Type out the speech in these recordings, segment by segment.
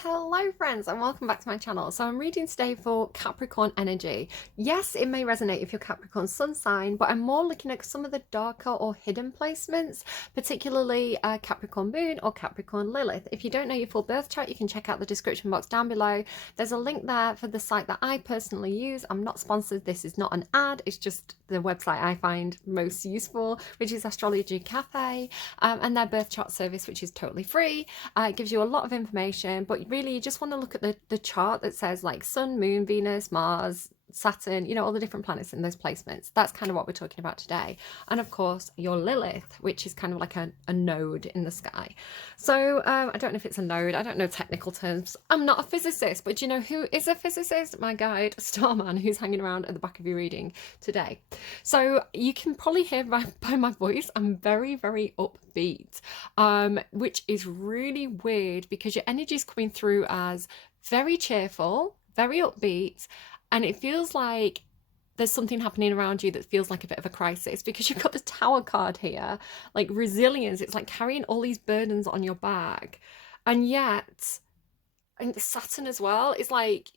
Hello friends and welcome back to my channel. So I'm reading today for Capricorn energy. Yes, it may resonate if you're Capricorn sun sign, but I'm more looking at some of the darker or hidden placements, particularly Capricorn moon or Capricorn Lilith. If you don't know your full birth chart, you can check out the description box down below. There's a link there for the site that I personally use. I'm not sponsored. This is not an ad. It's just the website I find most useful, which is Astrology Cafe, and their birth chart service, which is totally free. It gives you a lot of information, but really you just want to look at the chart that says like Sun, Moon, Venus, Mars, Saturn, you know, all the different planets in those placements. That's kind of what we're talking about today. And of course, your Lilith, which is kind of like a node in the sky. So I don't know if it's a node. I don't know technical terms. I'm not a physicist, but you know who is a physicist? My guide, Starman, who's hanging around at the back of your reading today. So you can probably hear by my voice, I'm very, very upbeat, which is really weird because your energy is coming through as very cheerful, very upbeat, and it feels like there's something happening around you that feels like a bit of a crisis because you've got the Tower card here, like resilience. It's like carrying all these burdens on your back. And yet, and Saturn as well, is like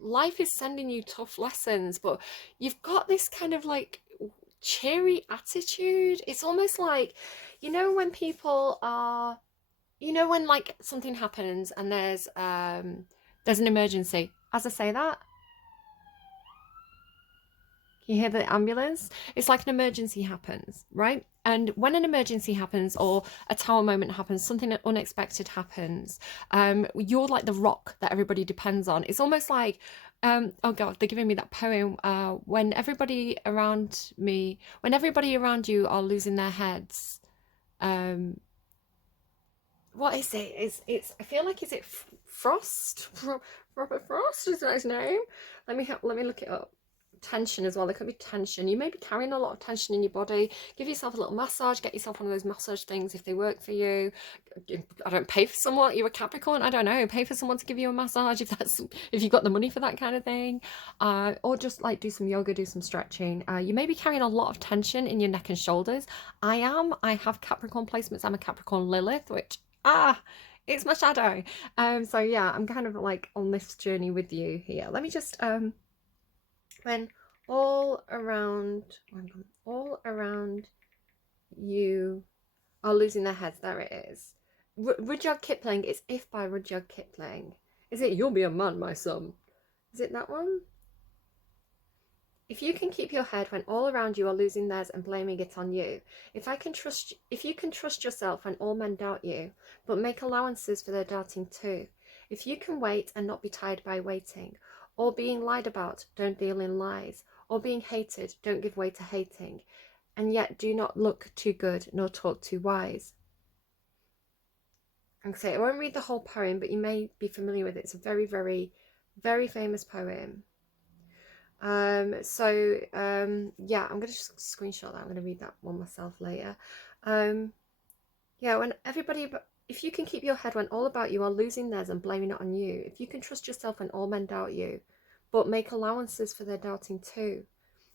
life is sending you tough lessons, but you've got this kind of like cheery attitude. It's almost like, you know, when people are, you know, when like something happens and there's an emergency. As I say that, you hear the ambulance? It's like an emergency happens, right? And when an emergency happens or a tower moment happens, something unexpected happens, you're like the rock that everybody depends on. It's almost like, oh God, they're giving me that poem. When everybody around you are losing their heads, what is it? It's I feel like, is it Frost? Robert Frost, is that his name? Let me look it up. Tension as well. There could be tension. You may be carrying a lot of tension in your body. Give yourself a little massage. Get yourself one of those massage things if they work for you. I don't pay for someone. You're a Capricorn. I don't know. Pay for someone to give you a massage if you've got the money for that kind of thing. Or just like do some yoga, do some stretching. You may be carrying a lot of tension in your neck and shoulders. I have Capricorn placements. I'm a Capricorn Lilith, which it's my shadow. So yeah, I'm kind of like on this journey with you here. Let me just when all around you are losing their heads. There it is. Rudyard Kipling. It's If by Rudyard Kipling. Is it You'll Be a Man, My Son? Is it that one? If you can keep your head when all around you are losing theirs and blaming it on you, if you can trust yourself when all men doubt you, but make allowances for their doubting too, if you can wait and not be tired by waiting, or being lied about, don't deal in lies, or being hated, don't give way to hating, and yet do not look too good nor talk too wise. I won't read the whole poem, but you may be familiar with it. It's a very, very, very famous poem. Yeah, I'm going to just screenshot that. I'm going to read that one myself later. Yeah, if you can keep your head when all about you are losing theirs and blaming it on you, if you can trust yourself when all men doubt you, but make allowances for their doubting too.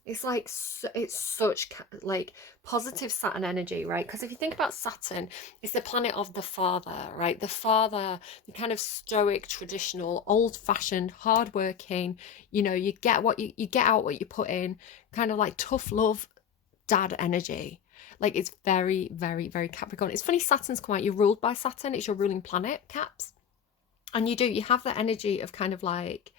It's like, it's such like positive Saturn energy, right? Because if you think about Saturn, it's the planet of the father, right? The father, the kind of stoic, traditional, old-fashioned, hardworking, you know, you get out what you put in, kind of like tough love dad energy. Like, it's very, very, very Capricorn. It's funny, Saturn's come out. You're ruled by Saturn. It's your ruling planet, Caps. And you have that energy of kind of like,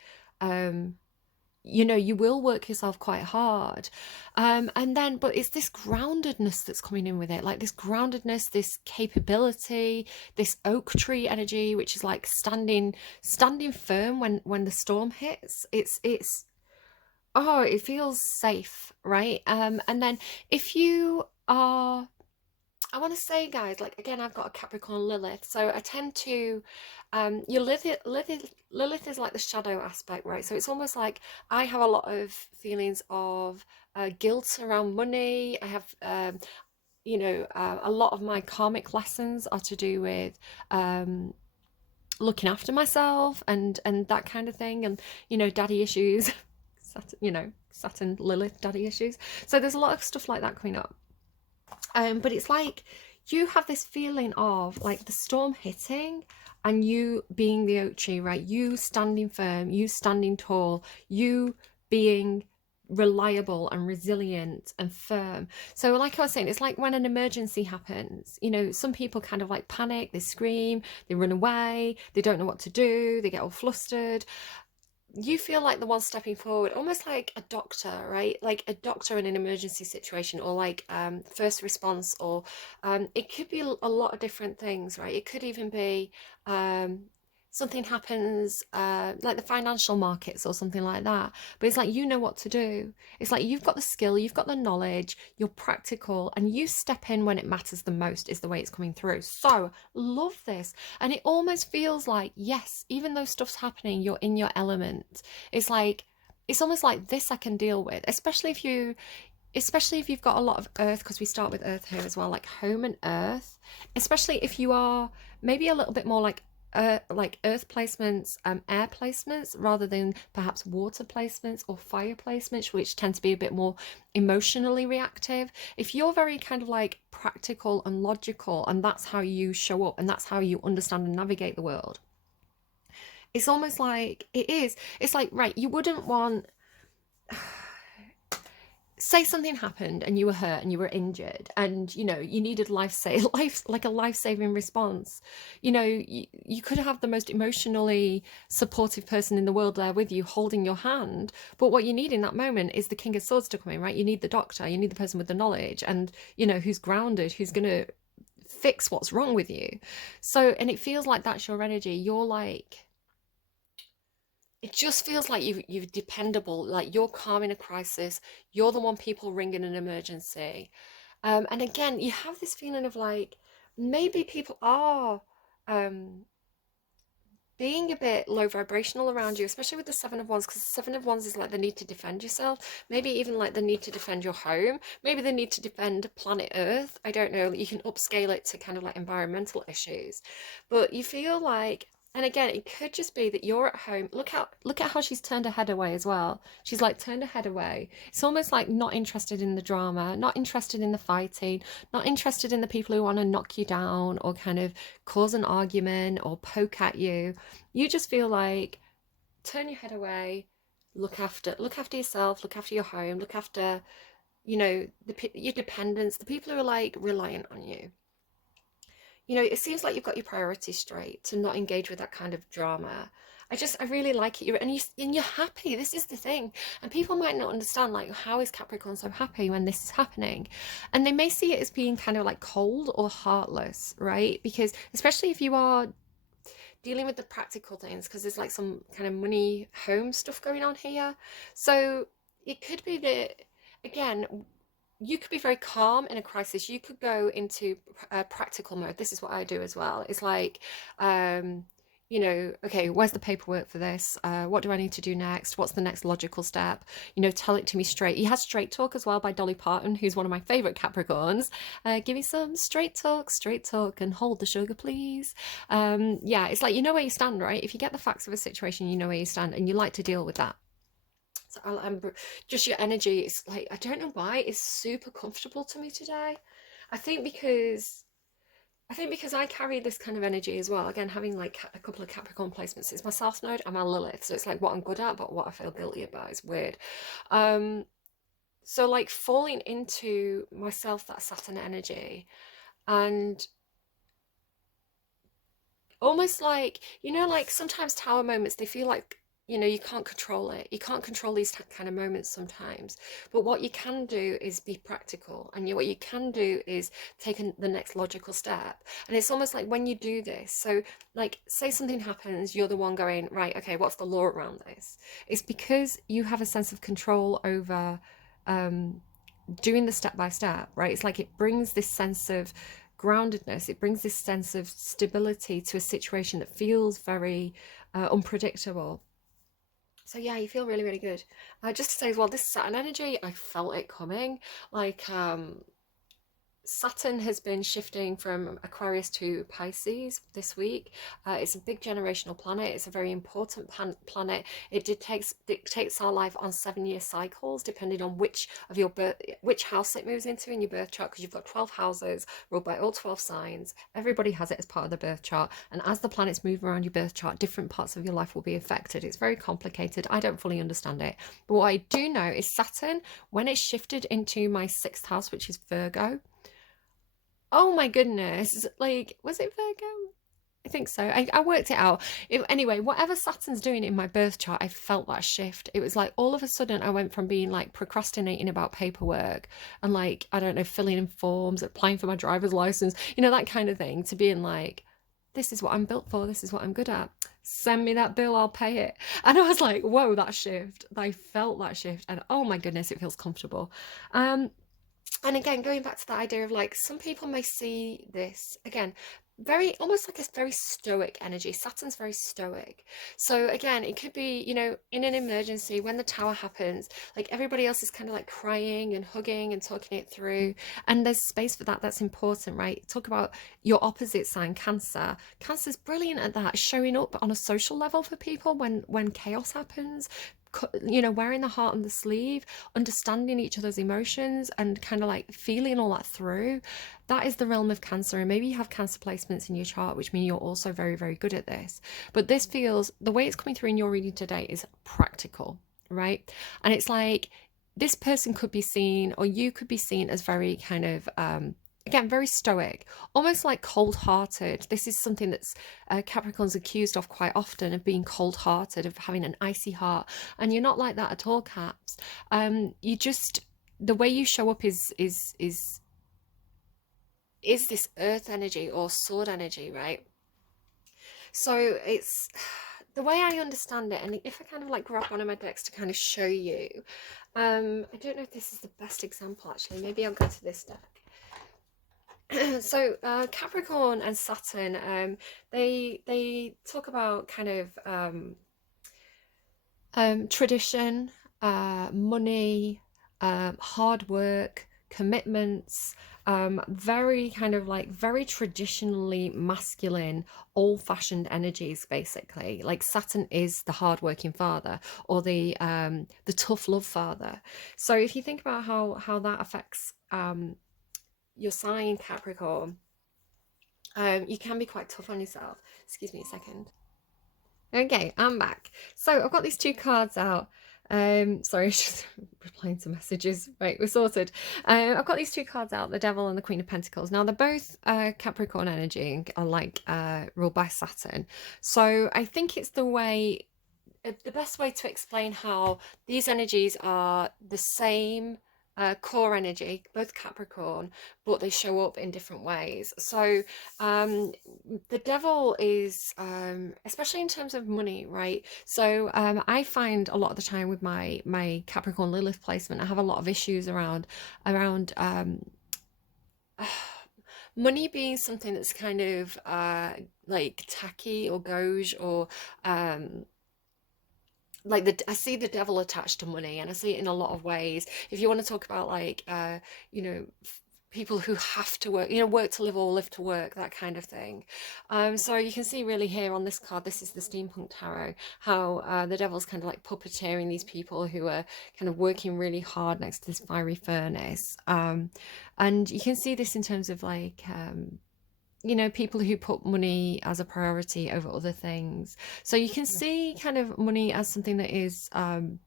you know, you will work yourself quite hard. But it's this groundedness that's coming in with it. Like this groundedness, this capability, this oak tree energy, which is like standing firm when the storm hits. It feels safe, right? And then if you are, I want to say, guys, like, again, I've got a Capricorn Lilith, so I tend to, your Lilith is like the shadow aspect, right? So it's almost like I have a lot of feelings of guilt around money. I have, a lot of my karmic lessons are to do with looking after myself and that kind of thing, and, you know, daddy issues. Saturn Lilith daddy issues. So there's a lot of stuff like that coming up. But it's like you have this feeling of like the storm hitting and you being the oak tree, right? You standing firm, you standing tall, you being reliable and resilient and firm. So like I was saying, it's like when an emergency happens, you know, some people kind of like panic, they scream, they run away, they don't know what to do, they get all flustered. You feel like the one stepping forward, almost like a doctor, right? Like a doctor in an emergency situation, or like first response, or it could be a lot of different things, right? It could even be um, something happens like the financial markets or something like that. But it's like you know what to do. It's like you've got the skill, you've got the knowledge, you're practical, and you step in when it matters the most, is the way it's coming through. So love this. And it almost feels like, yes, even though stuff's happening, you're in your element. It's like, it's almost like this I can deal with, especially if you've got a lot of earth, because we start with earth here as well, like home and earth, especially if you are maybe a little bit more like earth placements, air placements, rather than perhaps water placements or fire placements, which tend to be a bit more emotionally reactive. If you're very kind of like practical and logical, and that's how you show up and that's how you understand and navigate the world, it's almost like it's like, right, you wouldn't want, say something happened and you were hurt and you were injured and you know you needed life like a life-saving response. You know, you could have the most emotionally supportive person in the world there with you holding your hand, but what you need in that moment is the King of Swords to come in, right? You need the doctor, you need the person with the knowledge, and you know, who's grounded, who's gonna fix what's wrong with you. So, and it feels like that's your energy. You're like, it just feels like you're dependable, like you're calm in a crisis, you're the one people ring in an emergency. And again, you have this feeling of like maybe people are um being a bit low vibrational around you, especially with the Seven of Wands, because the Seven of Wands is like the need to defend yourself, maybe even like the need to defend your home, maybe the need to defend planet Earth. I don't know, you can upscale it to kind of like environmental issues, but you feel like, and again, it could just be that you're at home. Look at how she's turned her head away as well. She's like turned her head away. It's almost like not interested in the drama, not interested in the fighting, not interested in the people who want to knock you down or kind of cause an argument or poke at you. You just feel like turn your head away, look after yourself, look after your home, look after, you know, your dependents, the people who are like reliant on you. You know, it seems like you've got your priorities straight to not engage with that kind of drama. I really like it. You're happy. This is the thing. And people might not understand, like, how is Capricorn so happy when this is happening? And they may see it as being kind of like cold or heartless, right? Because especially if you are dealing with the practical things, because there's like some kind of money home stuff going on here. So it could be that, again, you could be very calm in a crisis. You could go into practical mode. This is what I do as well. It's like, um, you know, okay, where's the paperwork for this? What do I need to do next? What's the next logical step? You know, tell it to me straight. He has Straight Talk as well by Dolly Parton, who's one of my favorite Capricorns. Give me some straight talk, and hold the sugar, please. Yeah, it's like, you know where you stand, right? If you get the facts of a situation, you know where you stand, and you like to deal with that. So I'm just your energy. It's like, I don't know why it's super comfortable to me today. I think because I think because I carry this kind of energy as well. Again, having like a couple of Capricorn placements. It's my South Node and my Lilith. So it's like what I'm good at, but what I feel guilty about is weird. Um, so like falling into myself, that Saturn energy, and almost like, you know, like sometimes tower moments, they feel like, you know, you can't control it. You can't control these kind of moments sometimes. But what you can do is be practical. And what you can do is take the next logical step. And it's almost like when you do this, so like say something happens, you're the one going, right, okay, what's the law around this? It's because you have a sense of control over doing the step by step, right? It's like it brings this sense of groundedness, it brings this sense of stability to a situation that feels very unpredictable. So yeah, you feel really, really good. Just to say as well, this Saturn energy, I felt it coming. Like Saturn has been shifting from Aquarius to Pisces this week. It's a big generational planet. It's a very important planet. It dictates our life on 7-year cycles, depending on which house it moves into in your birth chart, because you've got 12 houses ruled by all 12 signs. Everybody has it as part of the birth chart. And as the planets move around your birth chart, different parts of your life will be affected. It's very complicated. I don't fully understand it. But what I do know is Saturn, when it shifted into my 6th house, which is Virgo, oh my goodness, like, was it Virgo? I think so. I worked it out. Anyway, whatever Saturn's doing in my birth chart, I felt that shift. It was like all of a sudden I went from being like procrastinating about paperwork and like, I don't know, filling in forms, applying for my driver's license, you know, that kind of thing, to being like, this is what I'm built for. This is what I'm good at. Send me that bill, I'll pay it. And I was like, whoa, that shift. I felt that shift. And oh my goodness, it feels comfortable. And again, going back to the idea of like, some people may see this again very almost like a very stoic energy. Saturn's very stoic. So again, it could be, you know, in an emergency when the tower happens, like everybody else is kind of like crying and hugging and talking it through, and there's space for that. That's important, right? Talk about your opposite sign, Cancer. Cancer's brilliant at that, showing up on a social level for people when chaos happens, you know, wearing the heart on the sleeve, understanding each other's emotions and kind of like feeling all that through. That is the realm of Cancer. And maybe you have Cancer placements in your chart, which mean you're also very, very good at this. But this feels, the way it's coming through in your reading today is practical, right? And it's like, this person could be seen, or you could be seen as very kind of again, very stoic, almost like cold-hearted. This is something that's Capricorn's accused of quite often, of being cold-hearted, of having an icy heart. And you're not like that at all, Caps. You just, the way you show up is this earth energy or sword energy, right? So it's the way I understand it. And if I kind of like grab one of my decks to kind of show you, I don't know if this is the best example, actually. Maybe I'll go to this deck. So Capricorn and Saturn, they talk about kind of tradition, money, hard work, commitments, very kind of like very traditionally masculine, old-fashioned energies, basically. Like Saturn is the hardworking father, or the tough love father. So if you think about how that affects your sign, Capricorn, you can be quite tough on yourself. Excuse me a second. Okay, I'm back. So I've got these 2 cards out. Sorry, just replying to messages. Right, we're sorted. I've got these 2 cards out, the Devil and the Queen of Pentacles. Now they're both Capricorn energy and are like ruled by Saturn. So I think it's the best way to explain how these energies are the same core energy, both Capricorn, but they show up in different ways. So the Devil is especially in terms of money, right? So I find a lot of the time with my Capricorn Lilith placement, I have a lot of issues around money being something that's kind of like tacky or gauche, or like I see the devil attached to money, and I see it in a lot of ways. If you want to talk about like you know, people who have to work, you know, work to live or live to work, that kind of thing. So you can see really here on this card, this is the Steampunk Tarot, how the devil's kind of like puppeteering these people who are kind of working really hard next to this fiery furnace. And you can see this in terms of like you know, people who put money as a priority over other things. So you can see kind of money as something that is kind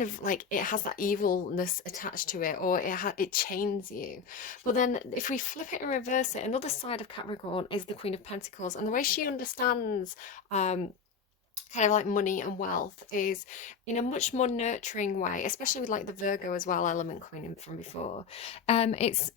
of like, it has that evilness attached to it, or it chains you. But then if we flip it and reverse it, another side of Capricorn is the Queen of Pentacles, and the way she understands kind of like money and wealth is in a much more nurturing way, especially with like the Virgo as well element coming in from before. It's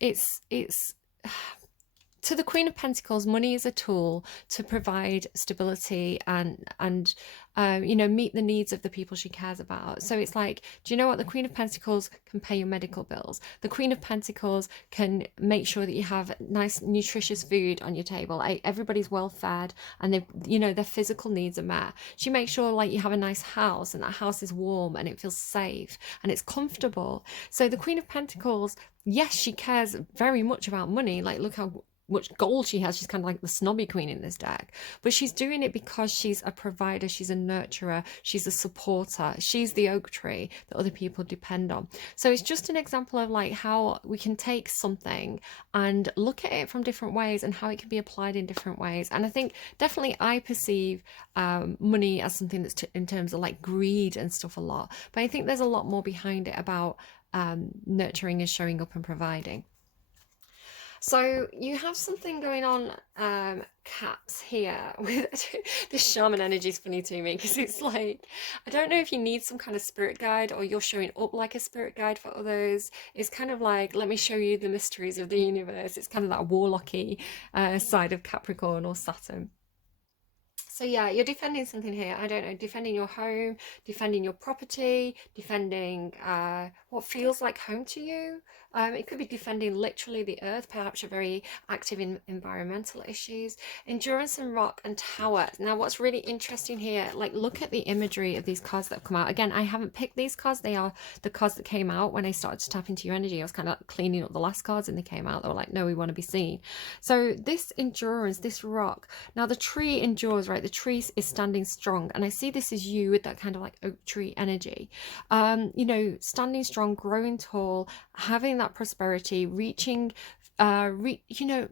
to the Queen of Pentacles, money is a tool to provide stability and you know, meet the needs of the people she cares about. So it's like, do you know what? The Queen of Pentacles can pay your medical bills. The Queen of Pentacles can make sure that you have nice, nutritious food on your table. Everybody's well fed, and they, you know, their physical needs are met. She makes sure like you have a nice house, and that house is warm and it feels safe and it's comfortable. So the Queen of Pentacles, yes, she cares very much about money. Like, look how much gold she has. She's kind of like the snobby queen in this deck, but she's doing it because she's a provider, she's a nurturer, she's a supporter, she's the oak tree that other people depend on. So it's just an example of like how we can take something and look at it from different ways and how it can be applied in different ways. And I think definitely I perceive money as something that's in terms of like greed and stuff a lot, but I think there's a lot more behind it about nurturing and showing up and providing. So you have something going on, Caps, here with this shaman energy is funny to me because it's like, I don't know if you need some kind of spirit guide or you're showing up like a spirit guide for others. It's kind of like, let me show you the mysteries of the universe. It's kind of that warlocky side of Capricorn or Saturn. So yeah, you're defending something here. I don't know, defending your home, defending your property, defending what feels like home to you. It could be defending literally the earth. Perhaps you're very active in environmental issues. Endurance and rock and tower. Now, what's really interesting here, like look at the imagery of these cards that have come out. Again, I haven't picked these cards. They are the cards that came out when I started to tap into your energy. I was kind of like cleaning up the last cards and they came out. They were like, no, we want to be seen. So this endurance, this rock. Now the tree endures, right? The tree is standing strong, and I see this as you with that kind of like oak tree energy, you know, standing strong, growing tall, having that prosperity, reaching you know,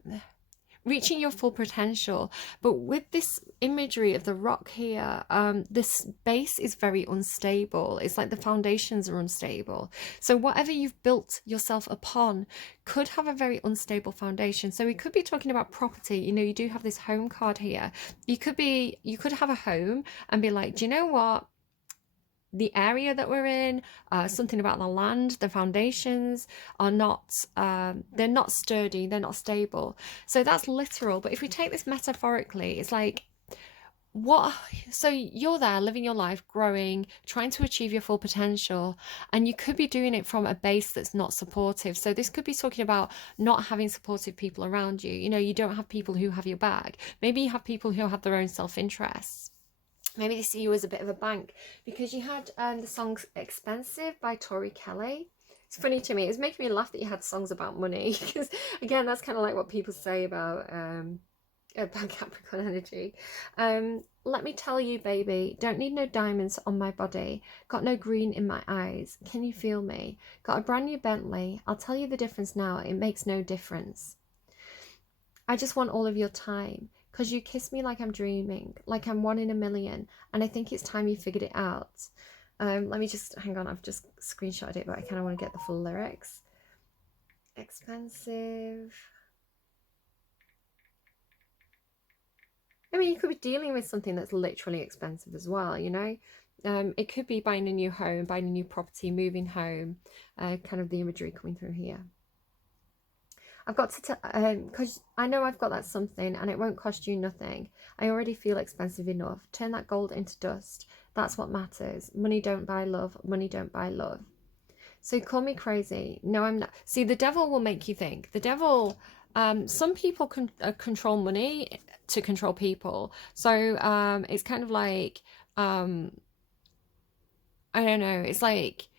reaching your full potential. But with this imagery of the rock here, this base is very unstable. It's like the foundations are unstable. So whatever you've built yourself upon could have a very unstable foundation. So we could be talking about property. You know, you do have this home card here. You could have a home and be like, do you know what? The area that we're in, something about the land, the foundations are not, they're not sturdy, they're not stable. So that's literal. But if we take this metaphorically, it's like, so you're there living your life, growing, trying to achieve your full potential, and you could be doing it from a base that's not supportive. So this could be talking about not having supportive people around you. You know, you don't have people who have your back. Maybe you have people who have their own self-interests. Maybe they see you as a bit of a bank, because you had the song Expensive by Tori Kelly. It's funny to me. It was making me laugh that you had songs about money, because again, that's kind of like what people say about Capricorn energy. Let me tell you, baby, don't need no diamonds on my body. Got no green in my eyes. Can you feel me? Got a brand new Bentley. I'll tell you the difference now. It makes no difference. I just want all of your time. Because you kiss me like I'm dreaming, like I'm 1 in a million, and I think it's time you figured it out. Let me just, hang on, I've just screenshotted it, but I kind of want to get the full lyrics. Expensive. I mean, you could be dealing with something that's literally expensive as well, you know? It could be buying a new home, buying a new property, moving home, kind of the imagery coming through here. I've got to, because I know I've got that something and it won't cost you nothing. I already feel expensive enough. Turn that gold into dust. That's what matters. Money don't buy love. Money don't buy love. So call me crazy. No, I'm not. See, the devil will make you think. The devil, some people can control money to control people. So it's kind of like, I don't know. It's like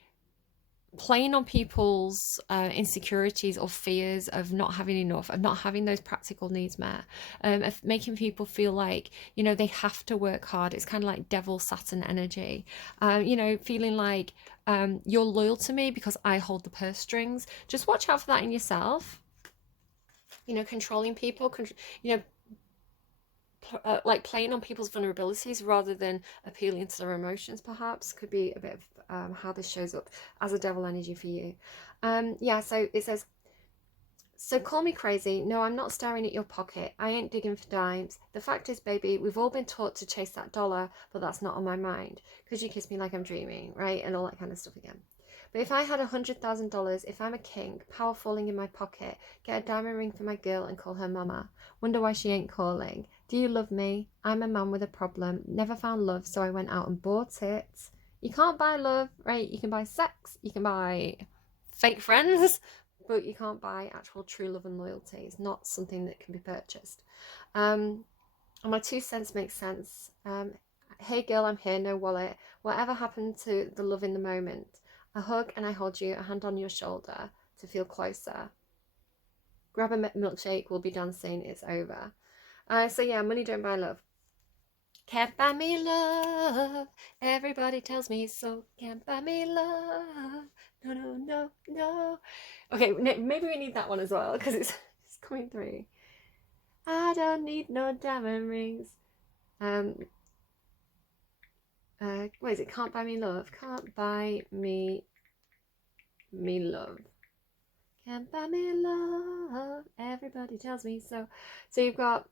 playing on people's insecurities or fears of not having enough, of not having those practical needs met, of making people feel like, you know, they have to work hard. It's kind of like devil Saturn energy, you know, feeling like you're loyal to me because I hold the purse strings. Just watch out for that in yourself. You know, controlling people, you know, like playing on people's vulnerabilities rather than appealing to their emotions, perhaps, could be a bit of how this shows up as a devil energy for you. Yeah, so it says, so call me crazy. No, I'm not staring at your pocket. I ain't digging for dimes. The fact is, baby, we've all been taught to chase that dollar, but that's not on my mind, because you kiss me like I'm dreaming, right? And all that kind of stuff again. But if I had $100,000, if I'm a king, power falling in my pocket, get a diamond ring for my girl and call her mama. Wonder why she ain't calling. Do you love me? I'm a man with a problem. Never found love, so I went out and bought it. You can't buy love, right? You can buy sex, you can buy fake friends, but you can't buy actual true love and loyalty. It's not something that can be purchased. And my 2 cents makes sense. Hey girl, I'm here, no wallet. Whatever happened to the love in the moment? A hug and I hold you, a hand on your shoulder to feel closer. Grab a milkshake, we'll be dancing, it's over. So yeah, money don't buy love. Can't buy me love. Everybody tells me so. Can't buy me love. No, no, no, no. Okay, maybe we need that one as well because it's coming through. I don't need no diamond rings. What is it? Can't buy me love. Can't buy me love. Can't buy me love. Everybody tells me so. So you've got,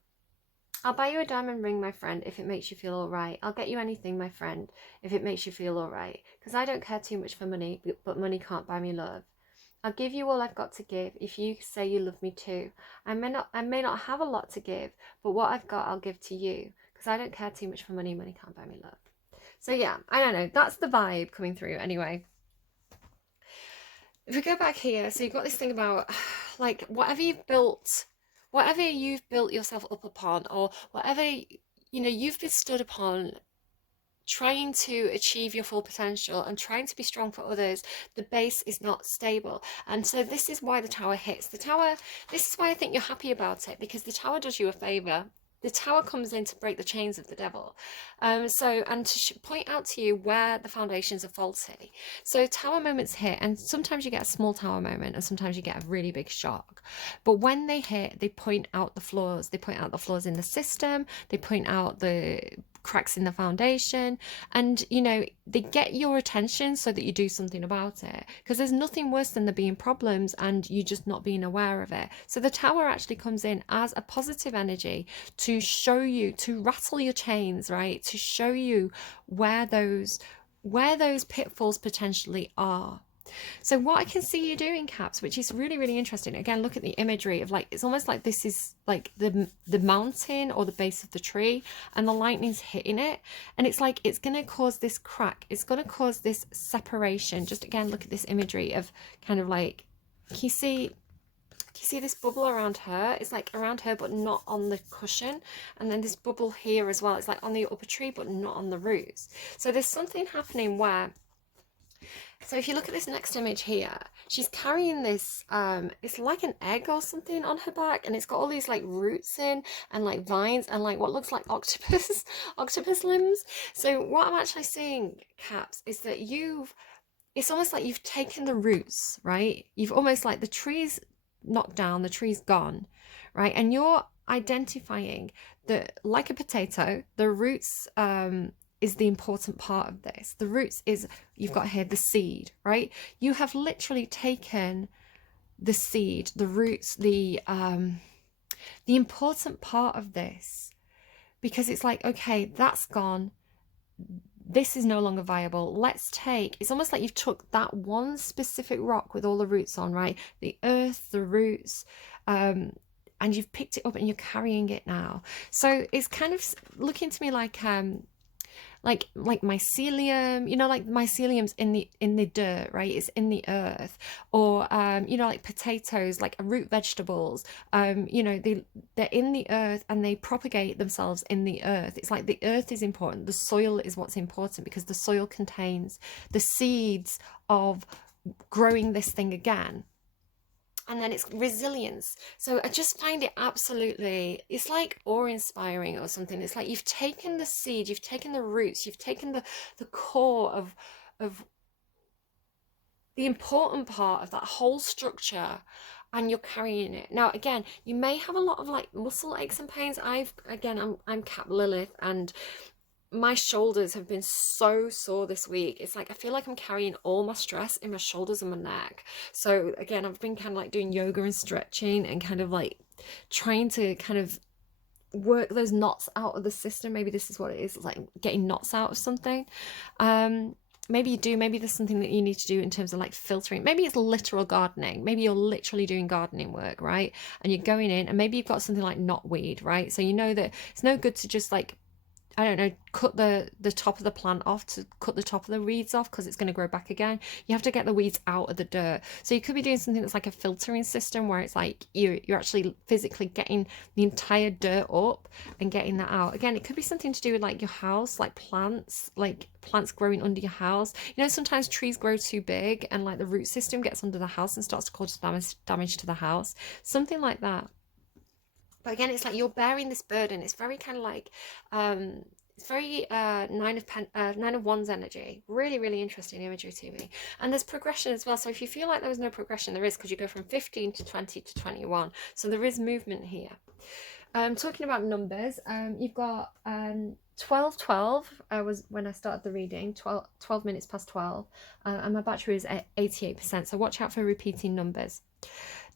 I'll buy you a diamond ring, my friend, if it makes you feel all right. I'll get you anything, my friend, if it makes you feel all right. Because I don't care too much for money, but money can't buy me love. I'll give you all I've got to give if you say you love me too. I may not have a lot to give, but what I've got I'll give to you. Because I don't care too much for money, money can't buy me love. So yeah, I don't know. That's the vibe coming through anyway. If we go back here, so you've got this thing about like whatever you've built yourself up upon, or whatever, you know, you've been stood upon trying to achieve your full potential and trying to be strong for others, the base is not stable. And so this is why the tower hits. The tower, this is why I think you're happy about it, because the tower does you a favor. The tower comes in to break the chains of the devil. And to point out to you where the foundations are faulty. So tower moments hit, and sometimes you get a small tower moment, and sometimes you get a really big shock. But when they hit, they point out the flaws. They point out the flaws in the system. They point out the cracks in the foundation, and you know, they get your attention so that you do something about it, because there's nothing worse than there being problems and you just not being aware of it. So the tower actually comes in as a positive energy to show you, to rattle your chains, right, to show you where those pitfalls potentially are. So what I can see you doing, Caps, which is really, really interesting. Again, look at the imagery of like, it's almost like this is like the mountain or the base of the tree, and the lightning's hitting it. And it's like, it's going to cause this crack. It's going to cause this separation. Just again, look at this imagery of kind of like, can you see this bubble around her? It's like around her, but not on the cushion. And then this bubble here as well. It's like on the upper tree, but not on the roots. So there's something happening where, so if you look at this next image here, she's carrying this, it's like an egg or something on her back, and it's got all these like roots in and like vines and like what looks like octopus limbs. So what I'm actually seeing, Caps, is that it's almost like you've taken the roots, right? You've almost like the tree's knocked down, the tree's gone, right? And you're identifying that, like a potato, the roots, is the important part of this. The roots is, you've got here the seed, right? You have literally taken the seed, the roots, the important part of this, because it's like, okay, that's gone. This is no longer viable. Let's take, it's almost like you've took that one specific rock with all the roots on, right? The earth, the roots, and you've picked it up and you're carrying it now. So it's kind of looking to me like mycelium, you know, like mycelium's in the dirt, right? It's in the earth. Or you know, like potatoes, like root vegetables, you know, they're in the earth and they propagate themselves in the earth. It's like the earth is important, the soil is what's important, because the soil contains the seeds of growing this thing again. And then it's resilience. So I just find it absolutely, it's like awe-inspiring or something. It's like you've taken the seed, you've taken the roots, you've taken the core of the important part of that whole structure, and you're carrying it. Now, again, you may have a lot of like muscle aches and pains. I'm Cap Lilith, and my shoulders have been so sore this week. It's like I feel like I'm carrying all my stress in my shoulders and my neck. So again, I've been kind of like doing yoga and stretching and kind of like trying to kind of work those knots out of the system. Maybe this is what it is, like getting knots out of something. maybe you do, maybe there's something that you need to do in terms of like filtering. Maybe it's literal gardening. Maybe you're literally doing gardening work, right? And you're going in, and maybe you've got something like knotweed, right? So you know that it's no good to just like, I don't know, cut the top of the plant off, to cut the top of the weeds off, because it's going to grow back again. You have to get the weeds out of the dirt. So you could be doing something that's like a filtering system, where it's like you're actually physically getting the entire dirt up and getting that out. Again, it could be something to do with like your house, like plants growing under your house. You know, sometimes trees grow too big and like the root system gets under the house and starts to cause damage to the house. Something like that. But again, it's like you're bearing this burden. It's very kind of like, it's very nine of wands energy. Really, really interesting imagery to me. And there's progression as well. So if you feel like there was no progression, there is, because you go from 15 to 20 to 21. So there is movement here. Talking about numbers, you've got 12:12 was when I started the reading, 12 minutes past 12, and my battery is at 88%. So watch out for repeating numbers.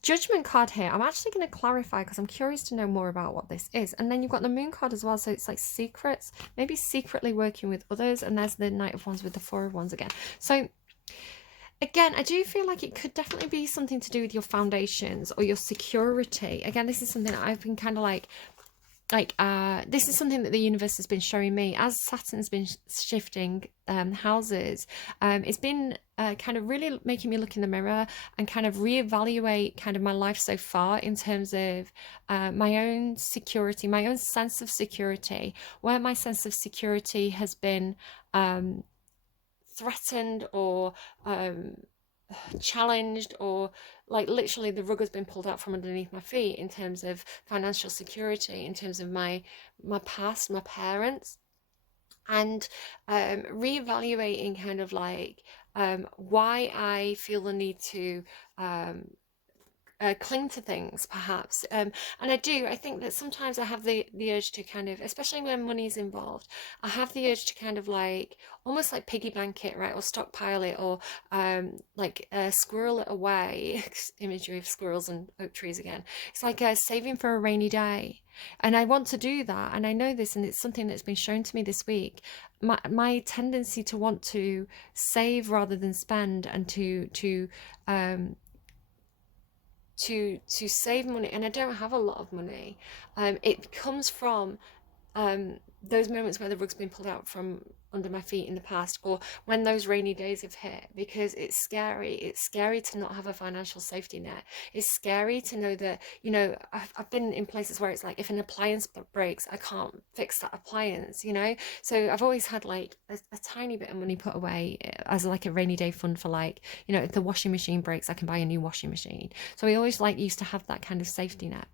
Judgment card here. I'm actually going to clarify because I'm curious to know more about what this is. And then you've got the moon card as well. So it's like secrets, maybe secretly working with others. And there's the Knight of Wands with the Four of Wands again. So again, I do feel like it could definitely be something to do with your foundations or your security. Again, this is something that I've been kind of like this is something that the universe has been showing me as Saturn's been shifting houses. It's been kind of really making me look in the mirror and kind of reevaluate kind of my life so far in terms of my own security, my own sense of security, where my sense of security has been threatened or challenged, or like literally the rug has been pulled out from underneath my feet in terms of financial security, in terms of my past, my parents, and reevaluating kind of like why I feel the need to cling to things, perhaps. And I think that sometimes I have the urge to kind of, especially when money's involved, I have the urge to kind of like almost like piggy bank it, right, or stockpile it, or squirrel it away. Imagery of squirrels and oak trees again. It's like saving for a rainy day. And I want to do that, and I know this, and it's something that's been shown to me this week. My tendency to want to save rather than spend, and to save money, and I don't have a lot of money. It comes from those moments where the rug's been pulled out from under my feet in the past, or when those rainy days have hit, because it's scary. It's scary to not have a financial safety net. It's scary to know that, you know, I've been in places where it's like, if an appliance breaks, I can't fix that appliance, you know. So I've always had like a tiny bit of money put away as like a rainy day fund for, like, you know, if the washing machine breaks, I can buy a new washing machine. So we always like used to have that kind of safety net.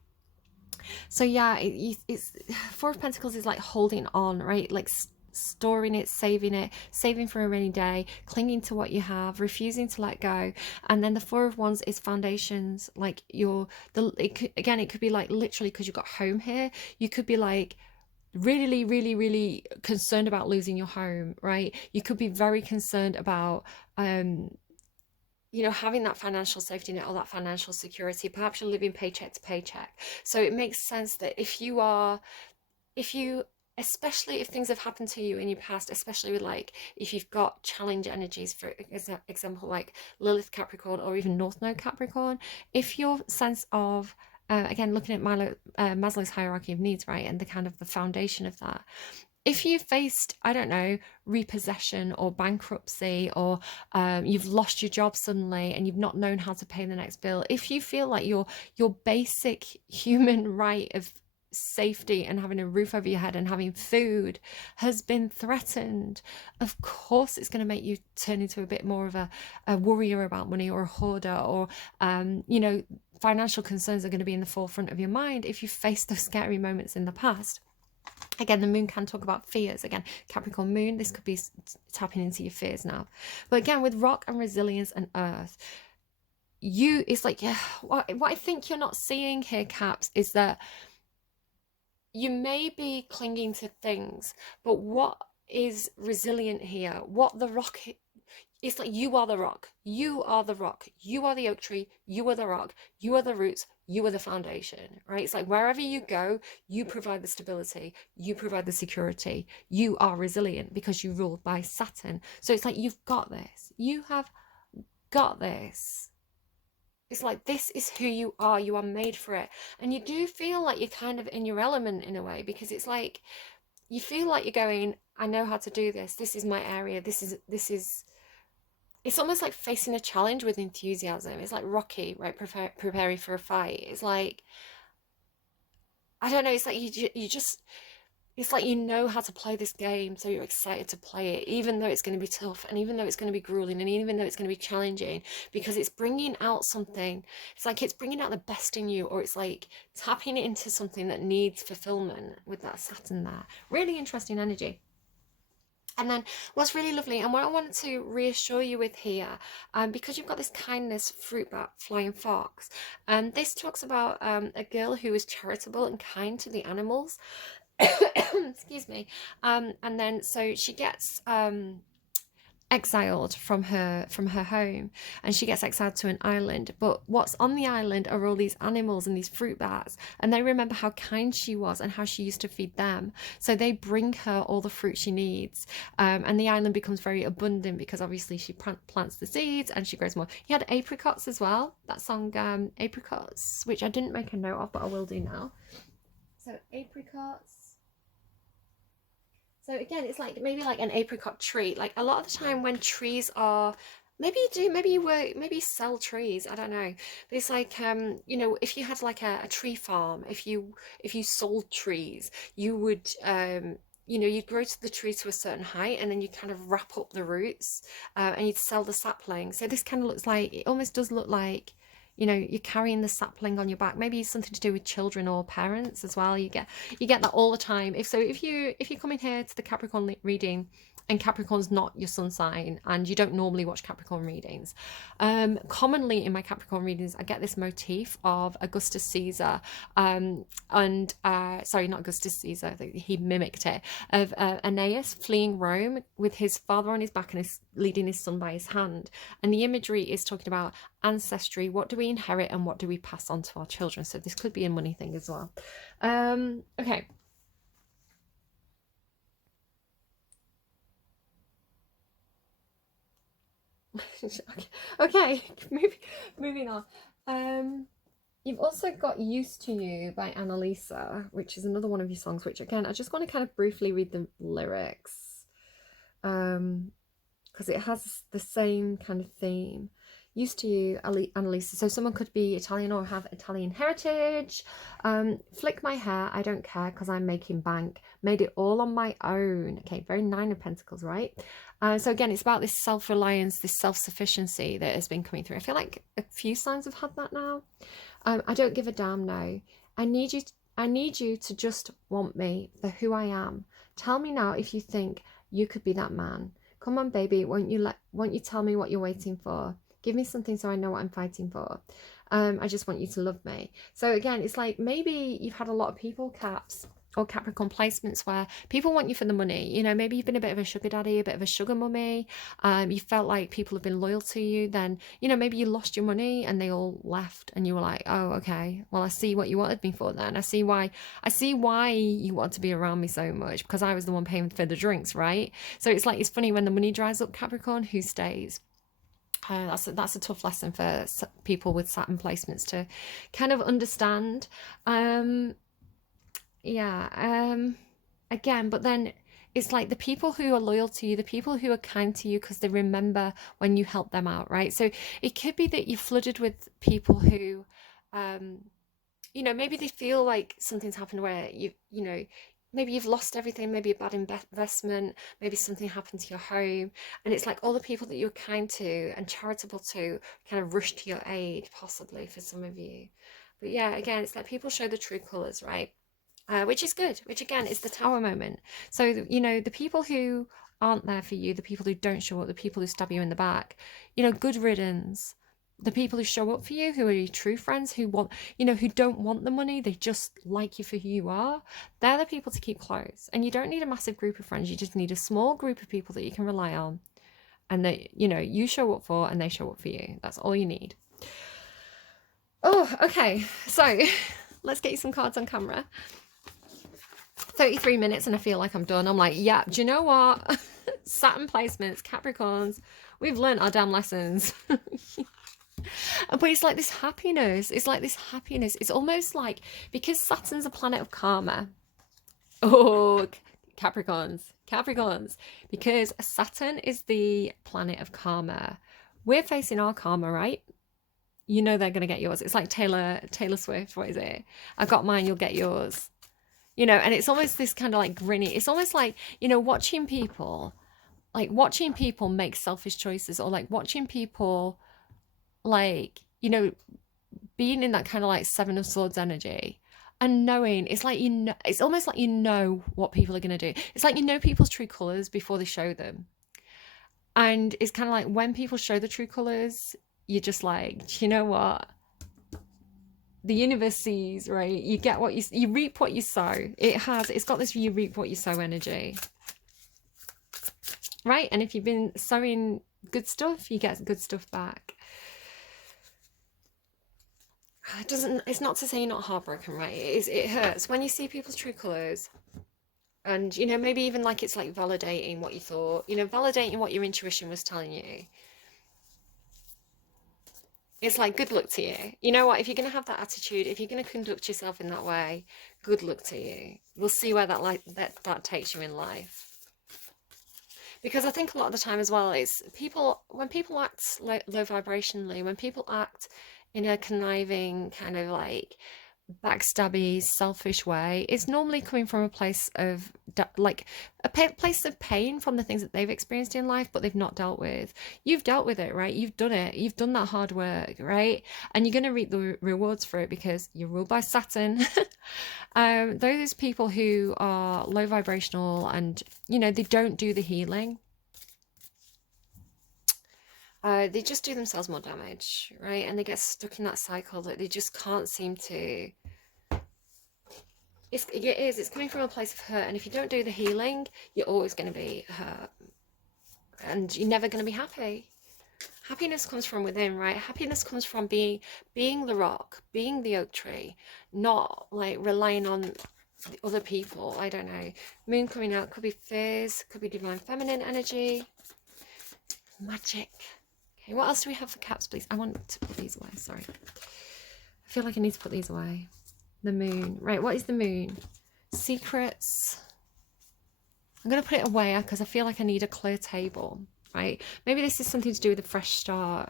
So yeah, it's Four of Pentacles is like holding on, right? Like storing it, saving for a rainy day, clinging to what you have, refusing to let go. And then the Four of Wands is foundations. Like it could be like literally, because you've got home here, you could be like really, really, really concerned about losing your home, right? You could be very concerned about you know, having that financial safety net or that financial security. Perhaps you're living paycheck to paycheck. So it makes sense that if you, especially if things have happened to you in your past, especially with like, if you've got challenge energies, for example, like Lilith Capricorn or even North Node Capricorn, if your sense of, again, looking at Maslow's hierarchy of needs, right, and the kind of the foundation of that, if you faced, I don't know, repossession or bankruptcy, or you've lost your job suddenly and you've not known how to pay the next bill, if you feel like your basic human right of safety and having a roof over your head and having food has been threatened, of course it's going to make you turn into a bit more of a worrier about money, or a hoarder, or you know, financial concerns are going to be in the forefront of your mind if you faced those scary moments in the past. Again, the moon can talk about fears. Again, Capricorn moon, this could be tapping into your fears now. But again, with rock and resilience and earth, it's like, yeah, what I think you're not seeing here, Caps, is that you may be clinging to things, but what is resilient here, what the rock, it's like you are the rock. You are the rock. You are the oak tree. You are the rock. You are the roots. You are the foundation, right? It's like wherever you go, you provide the stability. You provide the security. You are resilient because you ruled by Saturn. So it's like you've got this. You have got this. It's like this is who you are. You are made for it. And you do feel like you're kind of in your element in a way, because it's like you feel like you're going, I know how to do this. This is my area. This is it's almost like facing a challenge with enthusiasm. It's like Rocky, right? Preparing for a fight. It's like, I don't know. It's like you just, it's like you know how to play this game, so you're excited to play it, even though it's going to be tough, and even though it's going to be grueling, and even though it's going to be challenging, because it's bringing out something. It's like it's bringing out the best in you, or it's like tapping into something that needs fulfillment with that Saturn there. Really interesting energy. And then what's really lovely, and what I wanted to reassure you with here, because you've got this kindness fruit bat flying fox, this talks about a girl who is charitable and kind to the animals. Excuse me. And then so she gets exiled from her home, and she gets exiled to an island, but what's on the island are all these animals and these fruit bats, and they remember how kind she was and how she used to feed them, so they bring her all the fruit she needs, and the island becomes very abundant because obviously she plants the seeds and she grows more. He had Apricots as well, that song, Apricots, which I didn't make a note of, but I will do now. So Apricots. So again, it's like maybe like an apricot tree. Like a lot of the time when trees are, maybe you do, maybe you work, maybe you sell trees, I don't know. But it's like you know, if you had like a tree farm, if you sold trees, you would you know, you'd grow to the tree to a certain height, and then you kind of wrap up the roots, and you'd sell the sapling. So this kind of looks like, it almost does look like, you know, you're carrying the sapling on your back. Maybe it's something to do with children or parents as well. You get that all the time. If you come in here to the Capricorn reading, and Capricorn's not your sun sign, and you don't normally watch Capricorn readings, commonly in my Capricorn readings I get this motif of Augustus Caesar, and sorry, not Augustus Caesar, he mimicked it, of Aeneas fleeing Rome with his father on his back and leading his son by his hand, and the imagery is talking about ancestry. What do we inherit and what do we pass on to our children? So this could be a money thing as well. Okay. Okay, moving on. You've also got Used to You by Annalisa, which is another one of your songs, which again, I just want to kind of briefly read the lyrics, because it has the same kind of theme. Used to You, Annalisa. So someone could be Italian or have Italian heritage. Flick my hair, I don't care because I'm making bank. Made it all on my own. Okay, very Nine of Pentacles, right? So again, it's about this self-reliance, this self-sufficiency that has been coming through. I feel like a few signs have had that now. I don't give a damn now. I need you to just want me for who I am. Tell me now if you think you could be that man. Come on, baby, won't you tell me what you're waiting for? Give me something so I know what I'm fighting for. I just want you to love me. So again, it's like maybe you've had a lot of people caps or Capricorn placements where people want you for the money. You know, maybe you've been a bit of a sugar daddy, a bit of a sugar mummy. You felt like people have been loyal to you. Then, you know, maybe you lost your money and they all left and you were like, oh, okay, well, I see what you wanted me for then. I see why you want to be around me so much, because I was the one paying for the drinks, right? So it's like, it's funny when the money dries up, Capricorn, who stays? That's a tough lesson for people with Saturn placements to kind of understand. Again, but then it's like the people who are loyal to you, the people who are kind to you because they remember when you helped them out, right? So it could be that you're flooded with people who, you know, maybe they feel like something's happened where you know, maybe you've lost everything, maybe a bad investment, maybe something happened to your home, and it's like all the people that you're kind to and charitable to kind of rush to your aid, possibly for some of you. But yeah, again, it's like people show the true colours, right? Which is good, which again is the Tower moment. So, you know, the people who aren't there for you, the people who don't show up, the people who stab you in the back, you know, good riddance. The people who show up for you, who are your true friends, who want, you know, who don't want the money, they just like you for who you are, they're the people to keep close. And you don't need a massive group of friends, you just need a small group of people that you can rely on, and that, you know, you show up for and they show up for you. That's all you need. Oh, okay. So let's get you some cards on camera. 33 minutes and I feel like I'm done. I'm like, yeah, do you know what? Saturn placements, Capricorns, we've learned our damn lessons. But it's like this happiness. It's like this happiness. It's almost like, because Saturn's a planet of karma. Oh, Capricorns. Because Saturn is the planet of karma. We're facing our karma, right? You know they're going to get yours. It's like Taylor Swift. What is it? I've got mine, you'll get yours. You know, and it's almost this kind of like grinny. It's almost like, you know, watching people make selfish choices, or like watching people, like, you know, being in that kind of like Seven of Swords energy, and knowing, it's like, you know, it's almost like, you know what people are going to do. It's like, you know, people's true colors before they show them. And it's kind of like, when people show the true colors, you're just like, you know what? The universe sees, right? You get what you reap what you sow. It's got this you reap what you sow energy. Right? And if you've been sowing good stuff, you get good stuff back. It's not to say you're not heartbroken, right? It hurts when you see people's true colors. And, you know, maybe even like, it's like validating what you thought, you know, validating what your intuition was telling you. It's like, good luck to you. You know what? If you're going to have that attitude, if you're going to conduct yourself in that way, good luck to you. We'll see where that takes you in life. Because I think a lot of the time as well, is when people act low vibrationally, when people act in a conniving, kind of like backstabby, selfish way, it's normally coming from a place of like a place of pain from the things that they've experienced in life, but they've not dealt with. You've dealt with it, right? You've done it. You've done that hard work, right? And you're going to reap the rewards for it, because you're ruled by Saturn. Those people who are low vibrational and, you know, they don't do the healing. They just do themselves more damage, right? And they get stuck in that cycle that they just can't seem to. It's coming from a place of hurt, and if you don't do the healing, you're always going to be hurt, and you're never going to be happy. Happiness comes from within, right? Happiness comes from being the rock, being the oak tree, not like relying on the other people. I don't know. Moon coming out could be fears, could be divine feminine energy, magic. Okay, what else do we have for caps, please? I want to put these away, sorry. I feel like I need to put these away. The moon. Right, what is the moon? Secrets. I'm going to put it away because I feel like I need a clear table, right? Maybe this is something to do with a fresh start.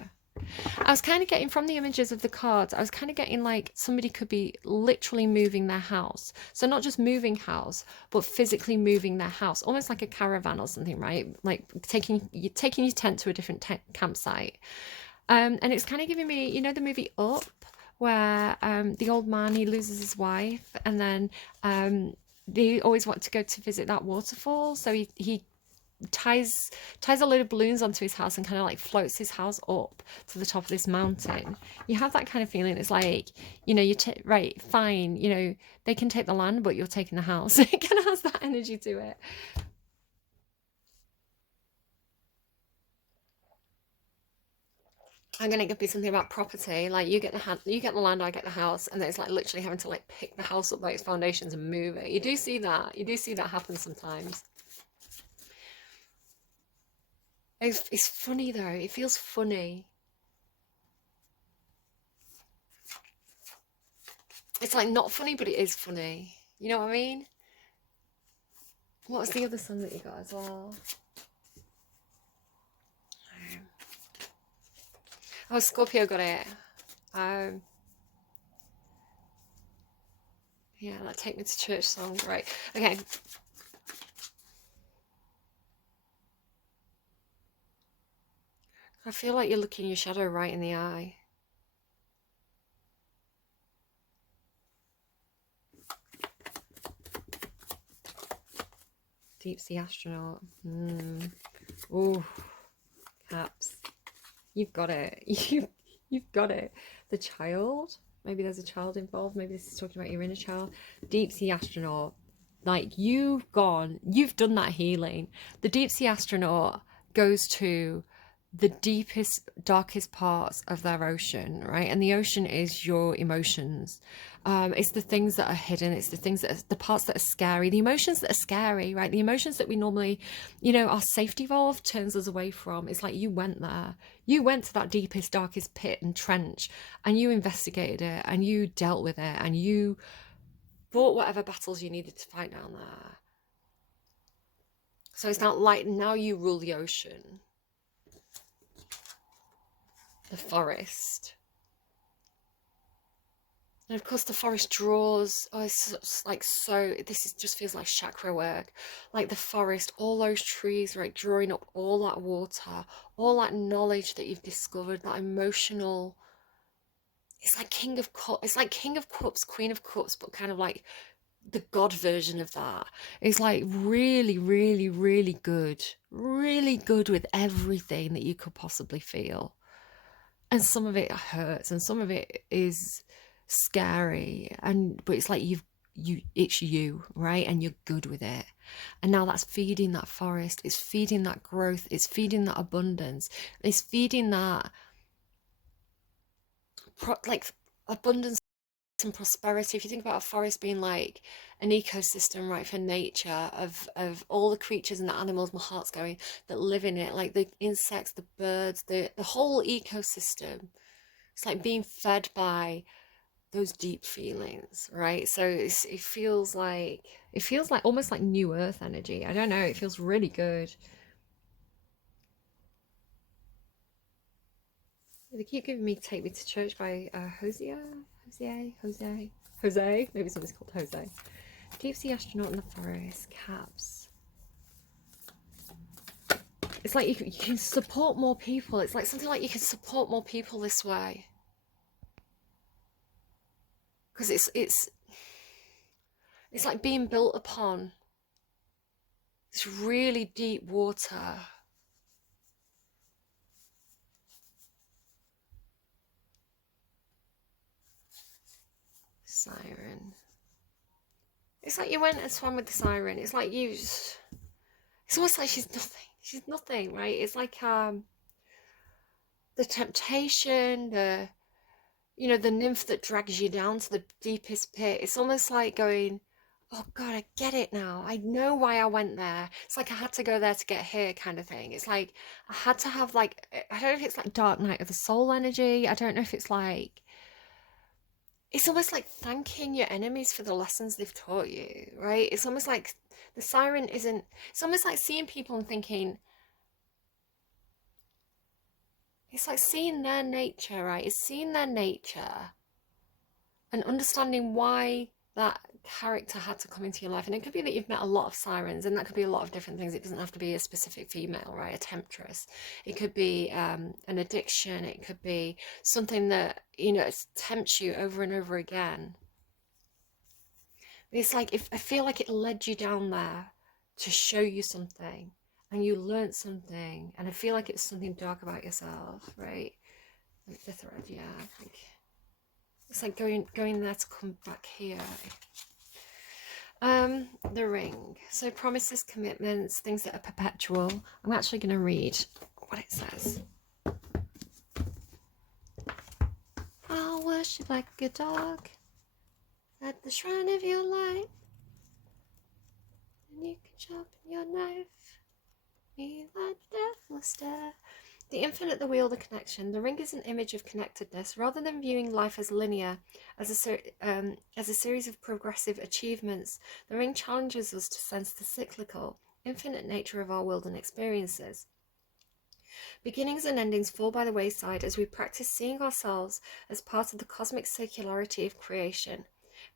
I was kind of getting, from the images of the cards, I was kind of getting like somebody could be literally moving their house. So not just moving house, but physically moving their house, almost like a caravan or something, right? Like taking your tent to a different campsite. And it's kind of giving me, you know, the movie Up, where the old man, he loses his wife, and then they always want to go to visit that waterfall, so he ties a load of balloons onto his house and kind of like floats his house up to the top of this mountain. You have that kind of feeling. It's like, you know, right, fine, you know, they can take the land, but you're taking the house. It kind of has that energy to it. I'm gonna give you something about property, like you get the land, I get the house, and then it's like literally having to like pick the house up by its foundations and move it. You do see that happen sometimes. It's funny though, it feels funny. It's like not funny, but it is funny. You know what I mean? What was the other song that you got as well? Oh, Scorpio got it. Yeah, that Take Me to Church song. Right. Okay. I feel like you're looking your shadow right in the eye. Deep sea astronaut. Oh, caps. You've got it. You've got it. The child. Maybe there's a child involved. Maybe this is talking about your inner child. Deep sea astronaut. Like, you've done that healing. The deep sea astronaut goes to the deepest, darkest parts of their ocean, right? And the ocean is your emotions. It's the things that are hidden. It's the things that are, the parts that are scary, the emotions that are scary, right? The emotions that we normally, our safety valve turns us away from. It's like you went there. You went to that deepest, darkest pit and trench, and you investigated it, and you dealt with it, and you fought whatever battles you needed to fight down there. So it's not like now you rule the ocean. The forest. And of course the forest draws, it's like so, just feels like chakra work. Like the forest, all those trees, right, drawing up all that water, all that knowledge that you've discovered, that emotional, it's like King of Cups, it's like King of Cups, Queen of Cups, but kind of like the God version of that. It's like really, really, really good with everything that you could possibly feel. And some of it hurts and some of it is scary, but it's like it's you, right? And you're good with it. And now that's feeding that forest, it's feeding that growth, it's feeding that abundance, it's feeding that like abundance and prosperity. If you think about a forest being like an ecosystem, right, for nature, of all the creatures and the animals, my heart's going, that live in it, like the insects, the birds, the whole ecosystem. It's like being fed by those deep feelings, right? So it feels like almost like new earth energy. I don't know, it feels really good. They keep giving me Take Me to Church by Jose. Maybe somebody's called Jose. Deep sea astronaut in the forest, caps. It's like you can support more people. It's like something like you can support more people this way. Because it's like being built upon this really deep water. Siren. It's like you went and swam with the siren. It's like it's almost like she's nothing. She's nothing, right? It's like the temptation, the nymph that drags you down to the deepest pit. It's almost like going, oh God, I get it now. I know why I went there. It's like I had to go there to get here kind of thing. It's like I had to have like, I don't know if it's like dark night of the soul energy. I don't know if it's like, it's almost like thanking your enemies for the lessons they've taught you, right? It's almost like the siren isn't, it's almost like seeing people and thinking, it's like seeing their nature, right? It's seeing their nature and understanding why that character had to come into your life. And it could be that you've met a lot of sirens, and that could be a lot of different things. It doesn't have to be a specific female, right? A temptress. It could be an addiction. It could be something that tempts you over and over again. It's like, if I feel like it led you down there to show you something, and you learned something, and I feel like it's something dark about yourself, right? Like the thread, yeah. It's like going there to come back here. The ring. So promises, commitments, things that are perpetual. I'm actually going to read what it says. I'll worship like a dog at the shrine of your light, and you can sharpen your knife. Me that death will stare. The infinite, the wheel, the connection. The ring is an image of connectedness. Rather than viewing life as linear, as a series of progressive achievements, the ring challenges us to sense the cyclical, infinite nature of our world and experiences. Beginnings and endings fall by the wayside as we practice seeing ourselves as part of the cosmic circularity of creation.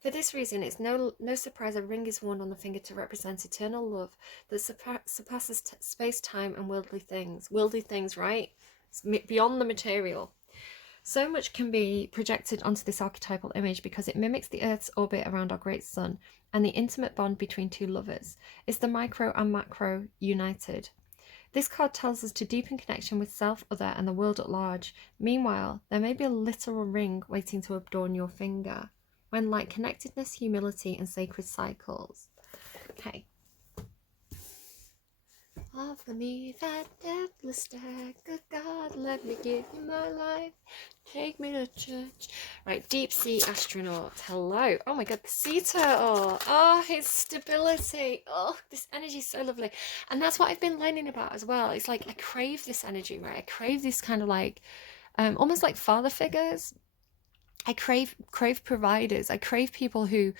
For this reason, it's no surprise a ring is worn on the finger to represent eternal love that surpasses space, time, and worldly things. Worldly things, right? It's beyond the material. So much can be projected onto this archetypal image because it mimics the Earth's orbit around our great sun and the intimate bond between two lovers. It's the micro and macro united. This card tells us to deepen connection with self, other, and the world at large. Meanwhile, there may be a literal ring waiting to adorn your finger. When like connectedness, humility, and sacred cycles. Okay. Our offer me that deathless stare. Good God, let me give you my life. Take me to church. Right, deep sea astronaut. Hello. Oh my God, the sea turtle. Oh, his stability. Oh, this energy is so lovely. And that's what I've been learning about as well. It's like I crave this energy, right? I crave this kind of like, almost like father figures. I crave providers. I crave people who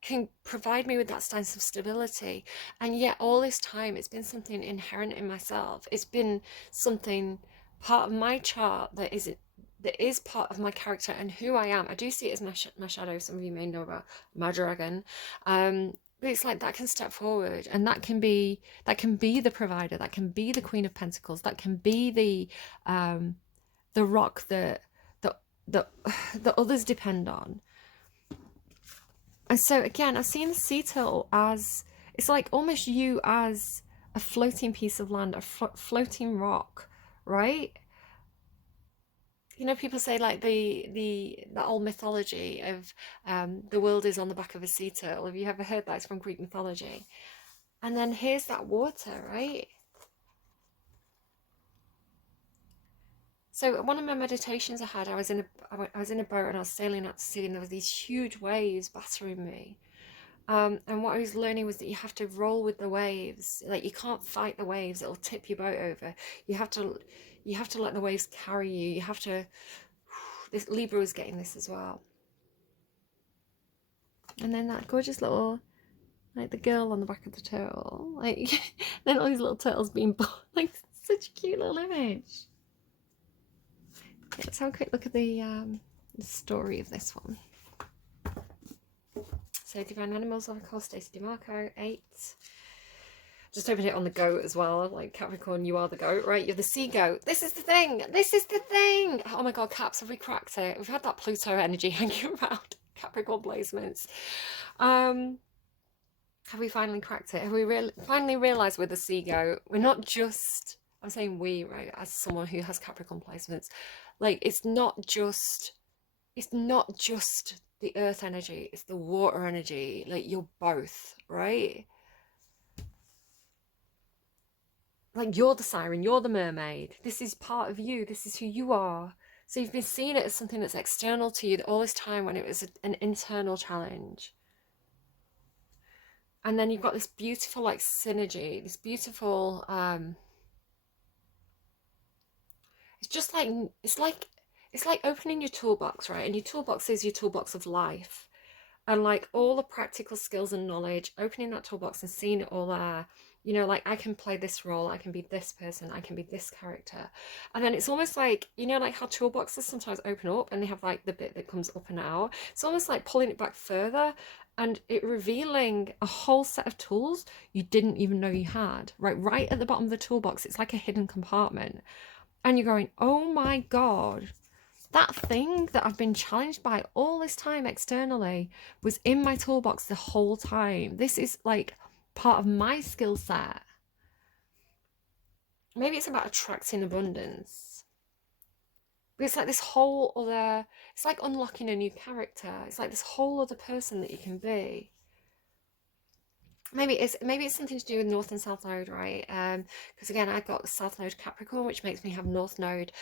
can provide me with that sense of stability. And yet all this time it's been something inherent in myself. It's been something part of my chart that is part of my character and who I am. I do see it as my shadow. Some of you may know about my dragon. But it's like that can step forward, and that can be the provider, that can be the Queen of Pentacles, that can be the rock that that others depend on. And so again, I've seen the sea turtle as, it's like almost you as a floating piece of land, a floating rock, right? You know, people say like the old mythology of the world is on the back of a sea turtle. Have you ever heard that? It's from Greek mythology. And then here's that water, right? So one of my meditations I had, I was in a boat and I was sailing out to sea, and there was these huge waves battering me. And what I was learning was that you have to roll with the waves. Like, you can't fight the waves; it'll tip your boat over. You have to let the waves carry you. You have to. This Libra is getting this as well. And then that gorgeous little, like the girl on the back of the turtle, like then all these little turtles being born. Like, such a cute little image. Let's have a quick look at the story of this one. So, Divine Animals, of course, Stacey DeMarco, 8. Just opened it on the goat as well. Like, Capricorn, you are the goat, right? You're the sea goat. This is the thing. This is the thing. Oh my God, Caps, have we cracked it? We've had that Pluto energy hanging around. Capricorn placements. Have we finally cracked it? Have we finally realised we're the sea goat? We're not just, I'm saying we, right, as someone who has Capricorn placements. Like, it's not just the earth energy, it's the water energy. Like, you're both, right? Like, you're the siren, you're the mermaid. This is part of you. This is who you are. So you've been seeing it as something that's external to you all this time, when it was an internal challenge. And then you've got this beautiful, like, synergy, this beautiful, it's just like, it's like opening your toolbox, right? And your toolbox is your toolbox of life. And like all the practical skills and knowledge, opening that toolbox and seeing it all there. You know, like, I can play this role, I can be this person, I can be this character. And then it's almost like, you know, like how toolboxes sometimes open up and they have like the bit that comes up and out. It's almost like pulling it back further and it revealing a whole set of tools you didn't even know you had. Right at the bottom of the toolbox, it's like a hidden compartment. And you're going, oh my God, that thing that I've been challenged by all this time externally was in my toolbox the whole time. This is like part of my skill set. Maybe it's about attracting abundance. But it's like this whole other, it's like unlocking a new character. It's like this whole other person that you can be. Maybe it's something to do with North and South Node, right? Because again, I've got South Node Capricorn, which makes me have North Node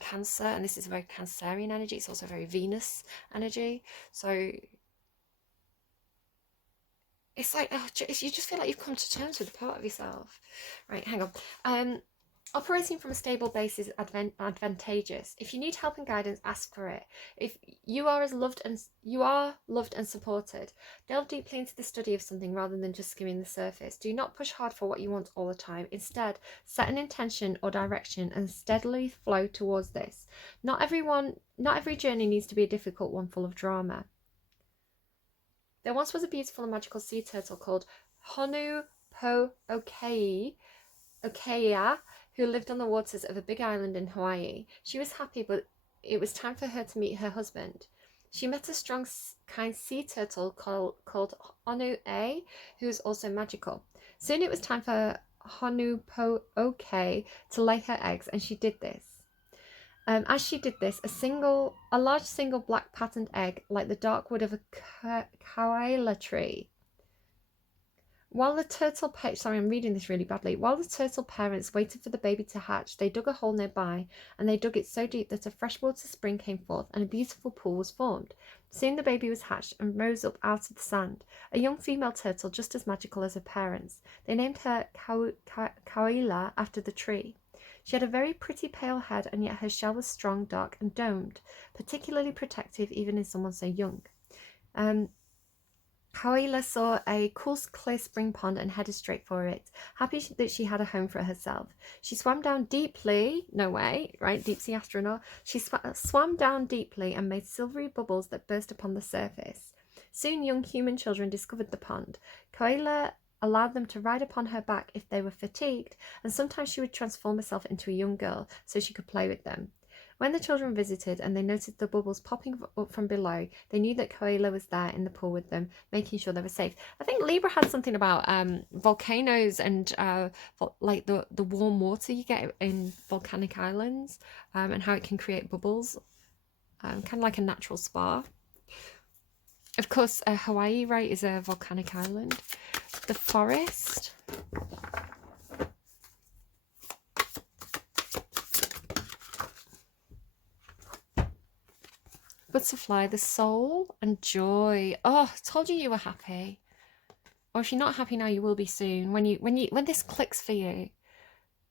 Cancer, and this is a very Cancerian energy. It's also very Venus energy. So it's like, oh, you just feel like you've come to terms with a part of yourself. Right, hang on. Operating from a stable base is advantageous. If you need help and guidance, ask for it. If you are loved and supported, delve deeply into the study of something rather than just skimming the surface. Do not push hard for what you want all the time. Instead, set an intention or direction and steadily flow towards this. Not every journey needs to be a difficult one full of drama. There once was a beautiful and magical sea turtle called Honu Po Okea, who lived on the waters of a big island in Hawaii. She was happy, but it was time for her to meet her husband. She met a strong, kind sea turtle called Honu-e, who was also magical. Soon it was time for Honu-po-oke to lay her eggs, and she did this. As she did this, a large single black patterned egg, like the dark wood of a koala tree, While the turtle sorry, I'm reading this really badly. While the turtle parents waited for the baby to hatch, they dug a hole nearby, and they dug it so deep that a freshwater spring came forth and a beautiful pool was formed. Soon the baby was hatched and rose up out of the sand, a young female turtle just as magical as her parents. They named her Kauila after the tree. She had a very pretty pale head, and yet her shell was strong, dark, and domed, particularly protective even in someone so young. Kauila saw a cool, clear spring pond and headed straight for it, happy that she had a home for herself. She swam down deeply, no way, right, deep sea astronaut. She swam down deeply and made silvery bubbles that burst upon the surface. Soon young human children discovered the pond. Kauila allowed them to ride upon her back if they were fatigued, and sometimes she would transform herself into a young girl so she could play with them. When the children visited and they noticed the bubbles popping up from below, they knew that Kauila was there in the pool with them, making sure they were safe. I think Libra had something about volcanoes and like the warm water you get in volcanic islands, and how it can create bubbles, kind of like a natural spa. Of course, Hawaii, right, is a volcanic island. The forest. Butterfly, the soul and joy. Oh, told you were happy. Or if you're not happy now, you will be soon. When this clicks for you.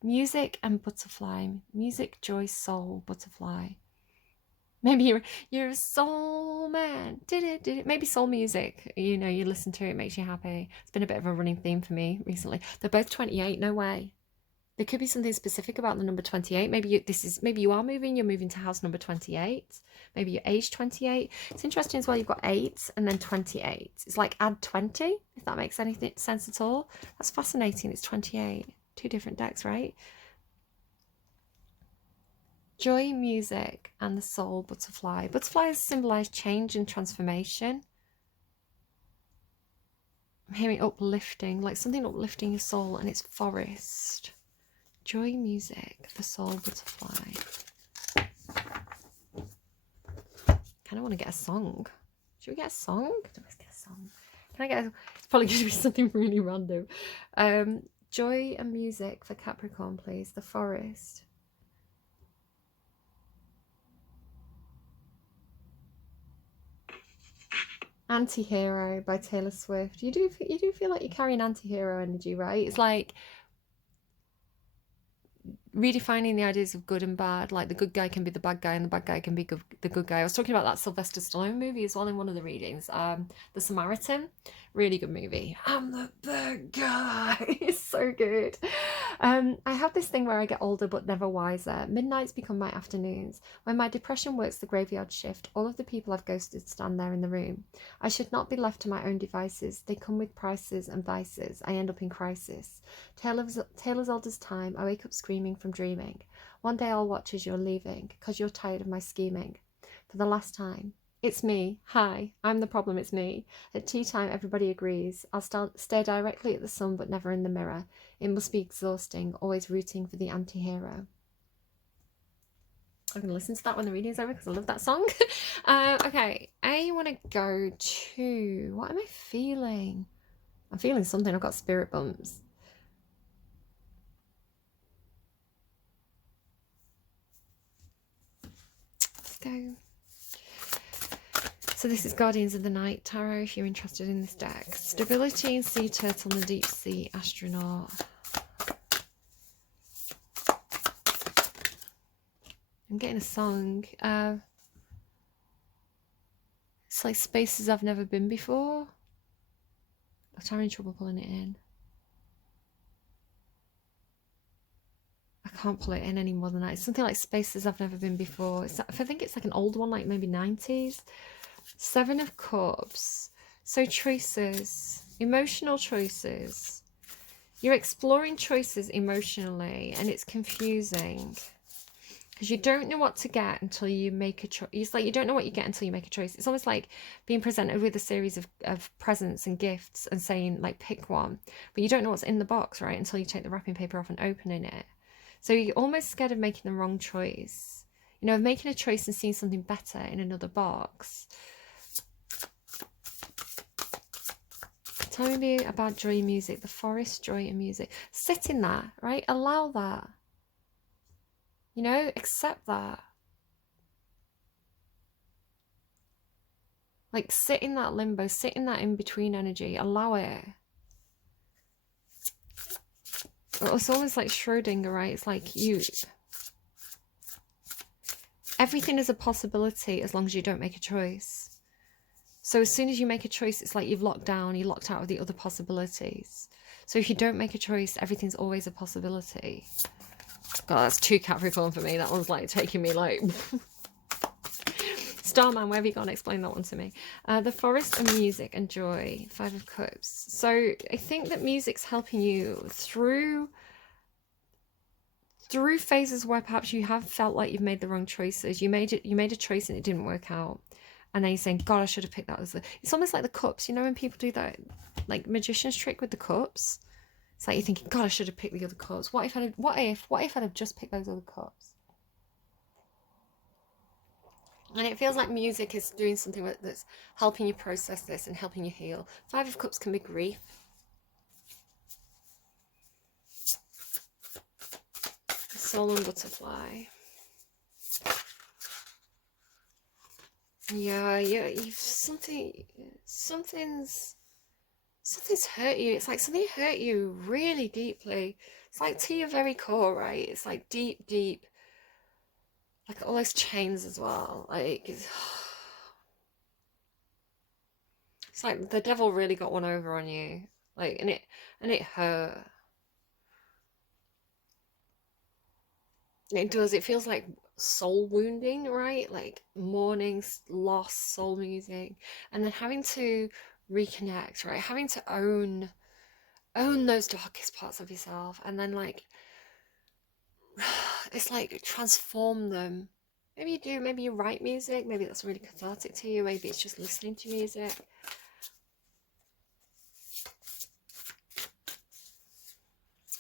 Music and butterfly. Music, joy, soul, butterfly. Maybe you're a soul man. Did it? Maybe soul music. You know, you listen to it, makes you happy. It's been a bit of a running theme for me recently. They're both 28. No way. There could be something specific about the number 28. Maybe you are moving. You're moving to house number 28. Maybe you're age 28. It's interesting as well. You've got 8 and then 28. It's like add 20, if that makes any sense at all. That's fascinating. It's 28. 2 different decks, right? Joy, music, and the soul, butterfly. Butterflies symbolize change and transformation. I'm hearing uplifting, like something uplifting your soul, and it's forest. Joy, music, the soul, butterfly. Kind of want to get a song. Should we get a song? Let's get a song. Can I get it's probably going to be something really random. Joy and music for Capricorn, please. The forest. Anti-hero by Taylor Swift. You do feel like you're carrying anti-hero energy, right? It's like redefining the ideas of good and bad. Like the good guy can be the bad guy and the bad guy can be the good guy. I was talking about that Sylvester Stallone movie as well in one of the readings. The Samaritan. Really good movie. I'm the bad guy. It's so good. I have this thing where I get older but never wiser. Midnights become my afternoons. When my depression works the graveyard shift, all of the people I've ghosted stand there in the room. I should not be left to my own devices. They come with prices and vices. I end up in crisis. Taylor's oldest time, I wake up screaming from dreaming. One day I'll watch as you're leaving, 'cause you're tired of my scheming. For the last time. It's me. Hi, I'm the problem, it's me. At tea time, everybody agrees. I'll stare directly at the sun, but never in the mirror. It must be exhausting, always rooting for the anti-hero. I'm going to listen to that when the reading's over because I love that song. Okay, I want to go to... What am I feeling? I'm feeling something. I've got spirit bumps. Let's go. So this is Guardians of the Night Tarot, if you're interested in this deck. Stability and Sea Turtle and the Deep Sea Astronaut. I'm getting a song. It's like Spaces I've Never Been Before. I'm having trouble pulling it in. I can't pull it in any more than that. It's something like Spaces I've Never Been Before. I think it's like an old one, like maybe 90s. 7 of Cups. So choices, emotional choices. You're exploring choices emotionally and it's confusing because you don't know what to get until you make a choice. It's like you don't know what you get until you make a choice. It's almost like being presented with a series of presents and gifts and saying like pick one, but you don't know what's in the box, right, until you take the wrapping paper off and opening it. So you're almost scared of making the wrong choice, you know, of making a choice and seeing something better in another box. Tell me about joy in music. The forest, joy in music. Sit in that, right? Allow that. You know, accept that. Like, sit in that limbo, sit in that in-between energy. Allow it. It's almost like Schrodinger, right? It's like everything is a possibility as long as you don't make a choice. So as soon as you make a choice, it's like you've locked down, you're locked out of the other possibilities. So if you don't make a choice, everything's always a possibility. God, that's too Capricorn for me. That one's like taking me like... Starman, where have you gone? Explain that one to me. The forest and music and joy. 5 of Cups. So I think that music's helping you through phases where perhaps you have felt like you've made the wrong choices. You made a choice and it didn't work out. And then you're saying, God, I should have picked that. It's almost like the cups. You know when people do that, like magician's trick with the cups? It's like you're thinking, God, I should have picked the other cups. What if I'd have just picked those other cups? And it feels like music is doing something that's helping you process this and helping you heal. 5 of Cups can be grief. Soul and butterfly. Yeah, you've something's hurt you. It's like something hurt you really deeply. It's like to your very core, right? It's like deep, deep. Like all those chains as well. Like it's like the devil really got one over on you. Like and it hurt. It does. It feels like soul wounding, right? Like mourning, loss, soul music, and then having to reconnect, right? Having to own those darkest parts of yourself, and then like it's like transform them. Maybe you do. Maybe you write music. Maybe that's really cathartic to you. Maybe it's just listening to music.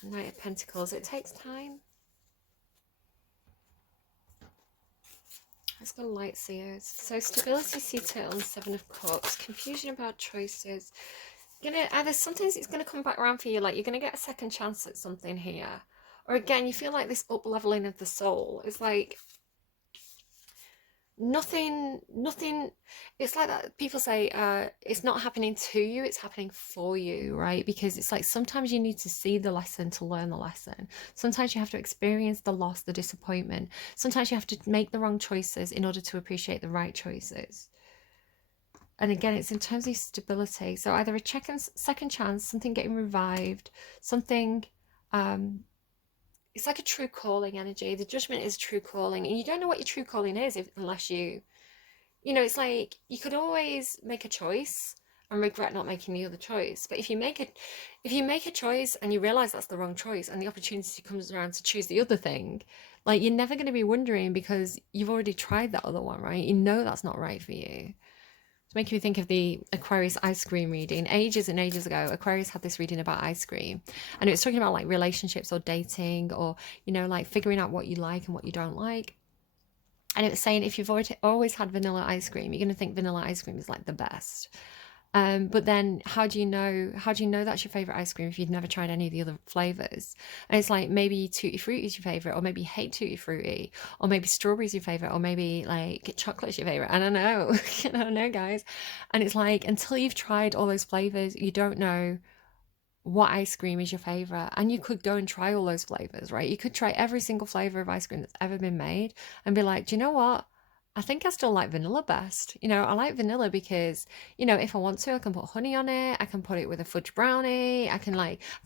Knight of Pentacles. It takes time. Let's go light seers. So stability seated on 7 of Cups. Confusion about choices. Either sometimes it's gonna come back around for you, like you're gonna get a second chance at something here. Or again, you feel like this up leveling of the soul is like nothing, it's like that people say it's not happening to you, it's happening for you, right? Because it's like sometimes you need to see the lesson to learn the lesson. Sometimes you have to experience the loss, the disappointment. Sometimes you have to make the wrong choices in order to appreciate the right choices. And again, it's in terms of stability. So either a second chance, something getting revived, something it's like a true calling energy. The judgment is true calling, and you don't know what your true calling is unless you know, it's like you could always make a choice and regret not making the other choice. But if you make a choice and you realize that's the wrong choice, and the opportunity comes around to choose the other thing, like you're never going to be wondering because you've already tried that other one, right? You know that's not right for you. It's making me think of the Aquarius ice cream reading. Ages and ages ago, Aquarius had this reading about ice cream, and it was talking about like relationships or dating, or you know, like figuring out what you like and what you don't like. And it was saying if you've always had vanilla ice cream, you're going to think vanilla ice cream is like the best. But then how do you know that's your favorite ice cream if you've never tried any of the other flavors? And it's like maybe Tutti Frutti is your favorite, or maybe you hate Tutti Frutti, or maybe strawberry is your favorite, or maybe like chocolate is your favorite. I don't know. I don't know, guys. And it's like until you've tried all those flavors, you don't know what ice cream is your favorite. And you could go and try all those flavors, right? You could try every single flavor of ice cream that's ever been made and be like, do you know what? I think I still like vanilla best. You know, I like vanilla because, you know, if I want to, I can put honey on it. I can put it with a fudge brownie. I can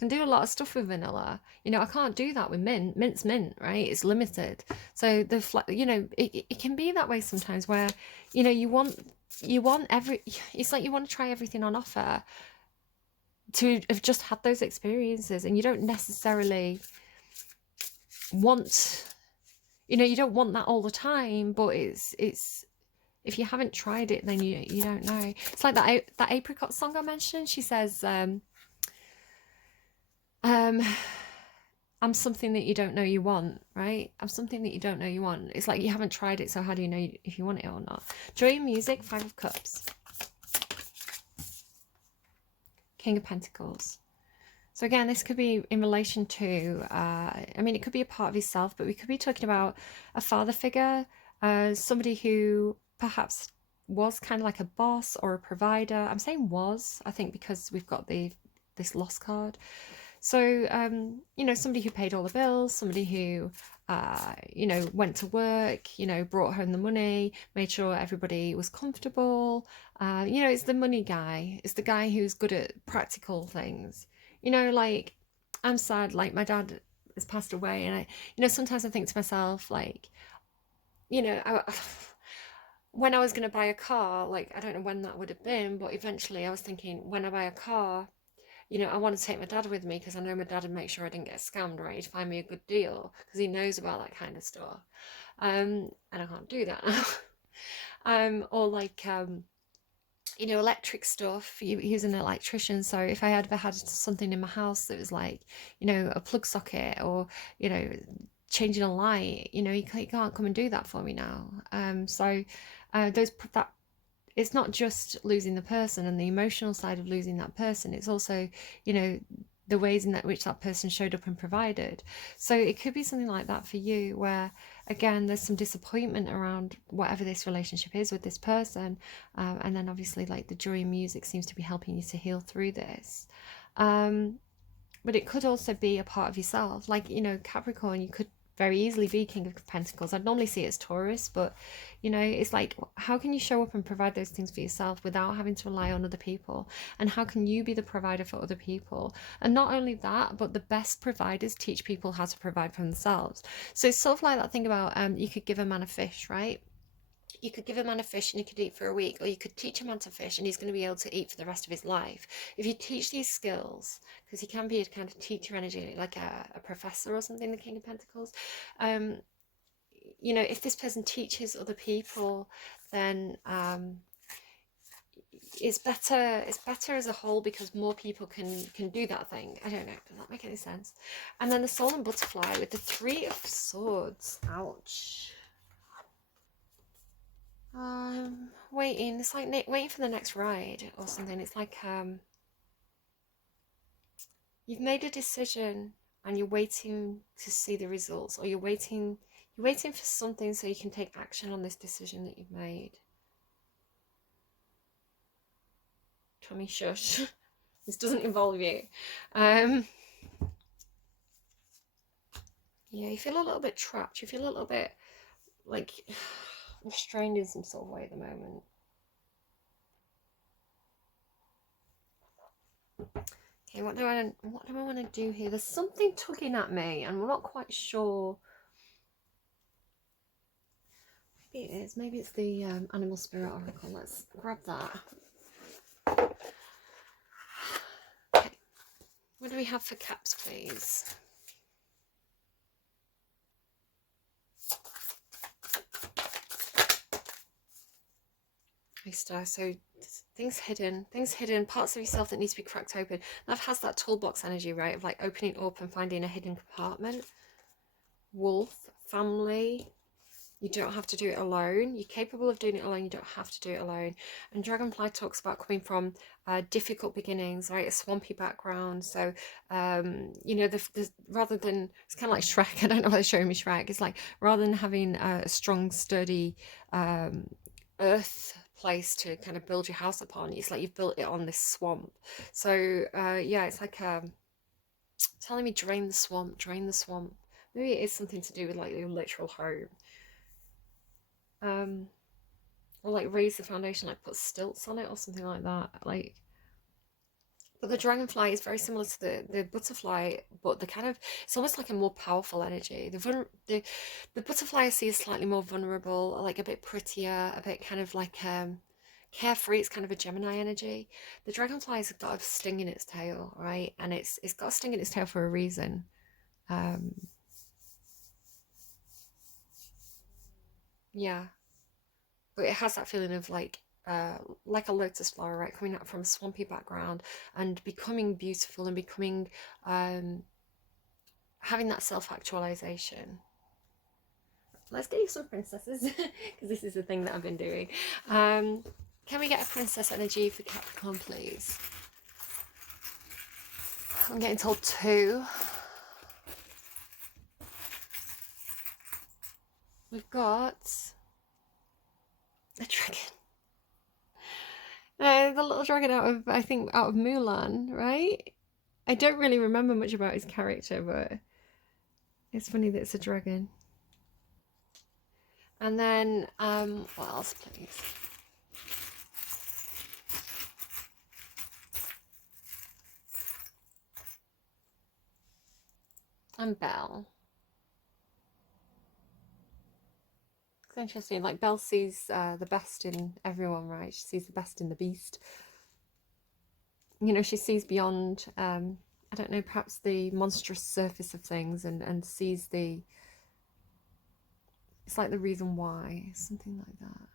do a lot of stuff with vanilla. You know, I can't do that with mint. Mint's mint, right? It's limited. So you know, it can be that way sometimes where, you know, you want it's like you want to try everything on offer to have just had those experiences, and you don't necessarily want, you know, you don't want that all the time, but it's if you haven't tried it, then you don't know. It's like that Apricot song I mentioned. She says I'm something that you don't know you want, right? I'm something that you don't know you want. It's like you haven't tried it, so how do you know if you want it or not? Joy in music, 5 of Cups. King of Pentacles. So again, this could be in relation to, I mean, it could be a part of yourself, but we could be talking about a father figure, somebody who perhaps was kind of like a boss or a provider. I'm saying was, I think, because we've got this lost card. So, you know, somebody who paid all the bills, somebody who, you know, went to work, you know, brought home the money, made sure everybody was comfortable. You know, it's the money guy. It's the guy who's good at practical things. You know, like, I'm sad, like, my dad has passed away, and you know, sometimes I think to myself, like, you know, when I was going to buy a car, like, I don't know when that would have been, but eventually I was thinking, when I buy a car, you know, I want to take my dad with me because I know my dad would make sure I didn't get scammed, right? He'd find me a good deal because he knows about that kind of stuff. And I can't do that now. Or like, you know, electric stuff. He was an electrician, so if I had ever had something in my house that was like, you know, a plug socket or, you know, changing a light, you know, he can't come and do that for me now. So that it's not just losing the person and the emotional side of losing that person, it's also, you know, the ways in which that person showed up and provided. So it could be something like that for you, where again there's some disappointment around whatever this relationship is with this person, and then obviously like the joy in music seems to be helping you to heal through this. But it could also be a part of yourself, like, you know, Capricorn, you could very easily be King of Pentacles. I'd normally see it as Taurus, but, you know, it's like, how can you show up and provide those things for yourself without having to rely on other people? And how can you be the provider for other people? And not only that, but the best providers teach people how to provide for themselves. So it's sort of like that thing about, you could give a man a fish, right? You could give a man a fish and he could eat for a week, or you could teach a man to fish and he's going to be able to eat for the rest of his life. If you teach these skills, because he can be a kind of teacher energy, like a professor or something, the King of Pentacles, you know, if this person teaches other people, then it's better as a whole, because more people can do that thing. I don't know, does that make any sense? And then the Soul and Butterfly with the Three of Swords. Ouch. Waiting. It's like waiting for the next ride or something. It's like you've made a decision and you're waiting to see the results, or you're waiting for something so you can take action on this decision that you've made. Tommy, shush. This doesn't involve you. Yeah, you feel a little bit trapped. You feel a little bit like restrained in some sort of way at the moment. Okay, what do I want to do here? There's something tugging at me and we're not quite sure. Maybe it is. Maybe it's the animal spirit oracle. Let's grab that. Okay. What do we have for caps, please? Star. So things hidden, parts of yourself that need to be cracked open. That has that toolbox energy, right, of like opening up and finding a hidden compartment. Wolf, family. You don't have to do it alone. You're capable of doing it alone. You don't have to do it alone. And Dragonfly talks about coming from difficult beginnings, right? A swampy background. So, you know, rather than, it's kind of like Shrek. I don't know why they're showing me Shrek. It's like, rather than having a strong, sturdy earth place to kind of build your house upon, it's like you've built it on this swamp. So, yeah, it's like telling me drain the swamp. Maybe it is something to do with like your literal home. Or like raise the foundation, like put stilts on it or something like that. Like, but the dragonfly is very similar to the butterfly, but the kind of, it's almost like a more powerful energy. The butterfly I see is slightly more vulnerable, like a bit prettier, a bit kind of like carefree. It's kind of a Gemini energy. The dragonfly's got a sting in its tail, right? And it's got a sting in its tail for a reason. Yeah, but it has that feeling of like a lotus flower, right, coming out from a swampy background and becoming beautiful and becoming having that self-actualization. Let's get you some princesses, because this is the thing that I've been doing. Can we get a princess energy for Capricorn, please? I'm getting told 2. We've got a dragon. The little dragon out of, I think, out of Mulan, right? I don't really remember much about his character, but it's funny that it's a dragon. And then, what else, please? And Belle. It's interesting, like Belle sees the best in everyone, right? She sees the best in the beast. You know, she sees beyond, I don't know, perhaps the monstrous surface of things and sees the, it's like the reason why, something like that.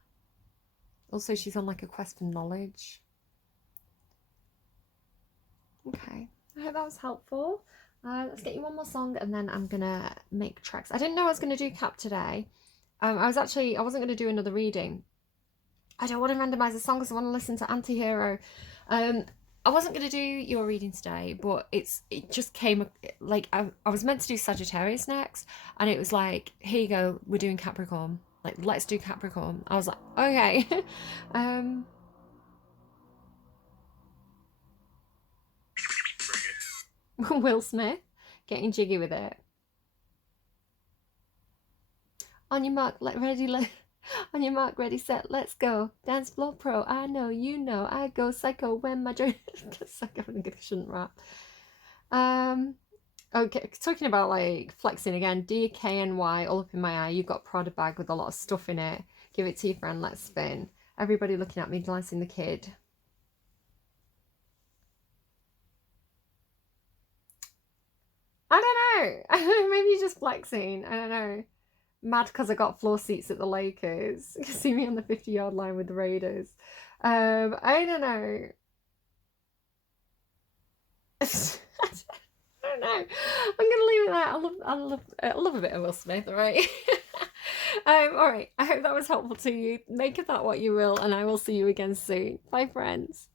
Also, she's on like a quest for knowledge. Okay, I hope that was helpful. Let's get you one more song and then I'm gonna make tracks. I didn't know I was gonna do Cap today. I wasn't gonna do another reading. I don't want to randomize the song because I want to listen to Antihero. I wasn't gonna do your reading today, but it just came like I was meant to do Sagittarius next, and it was like, here you go, we're doing Capricorn. Like, let's do Capricorn. I was like, okay. Will Smith getting jiggy with it. On your mark, on your mark, ready, set, let's go. Dance floor pro. I know, you know, I go psycho when my joint. Psycho, I shouldn't rap. Okay, talking about like flexing again. DKNY, all up in my eye. You've got Prada bag with a lot of stuff in it. Give it to your friend. Let's spin. Everybody looking at me, glancing the kid. I don't know. Maybe you're just flexing. I don't know. Mad because I got floor seats at the Lakers. You can see me on the 50-yard line with the Raiders. I don't know. I don't know. I'm gonna leave it there. I love a bit of Will Smith, all right? All right. I hope that was helpful to you. Make of that what you will, and I will see you again soon. Bye, friends.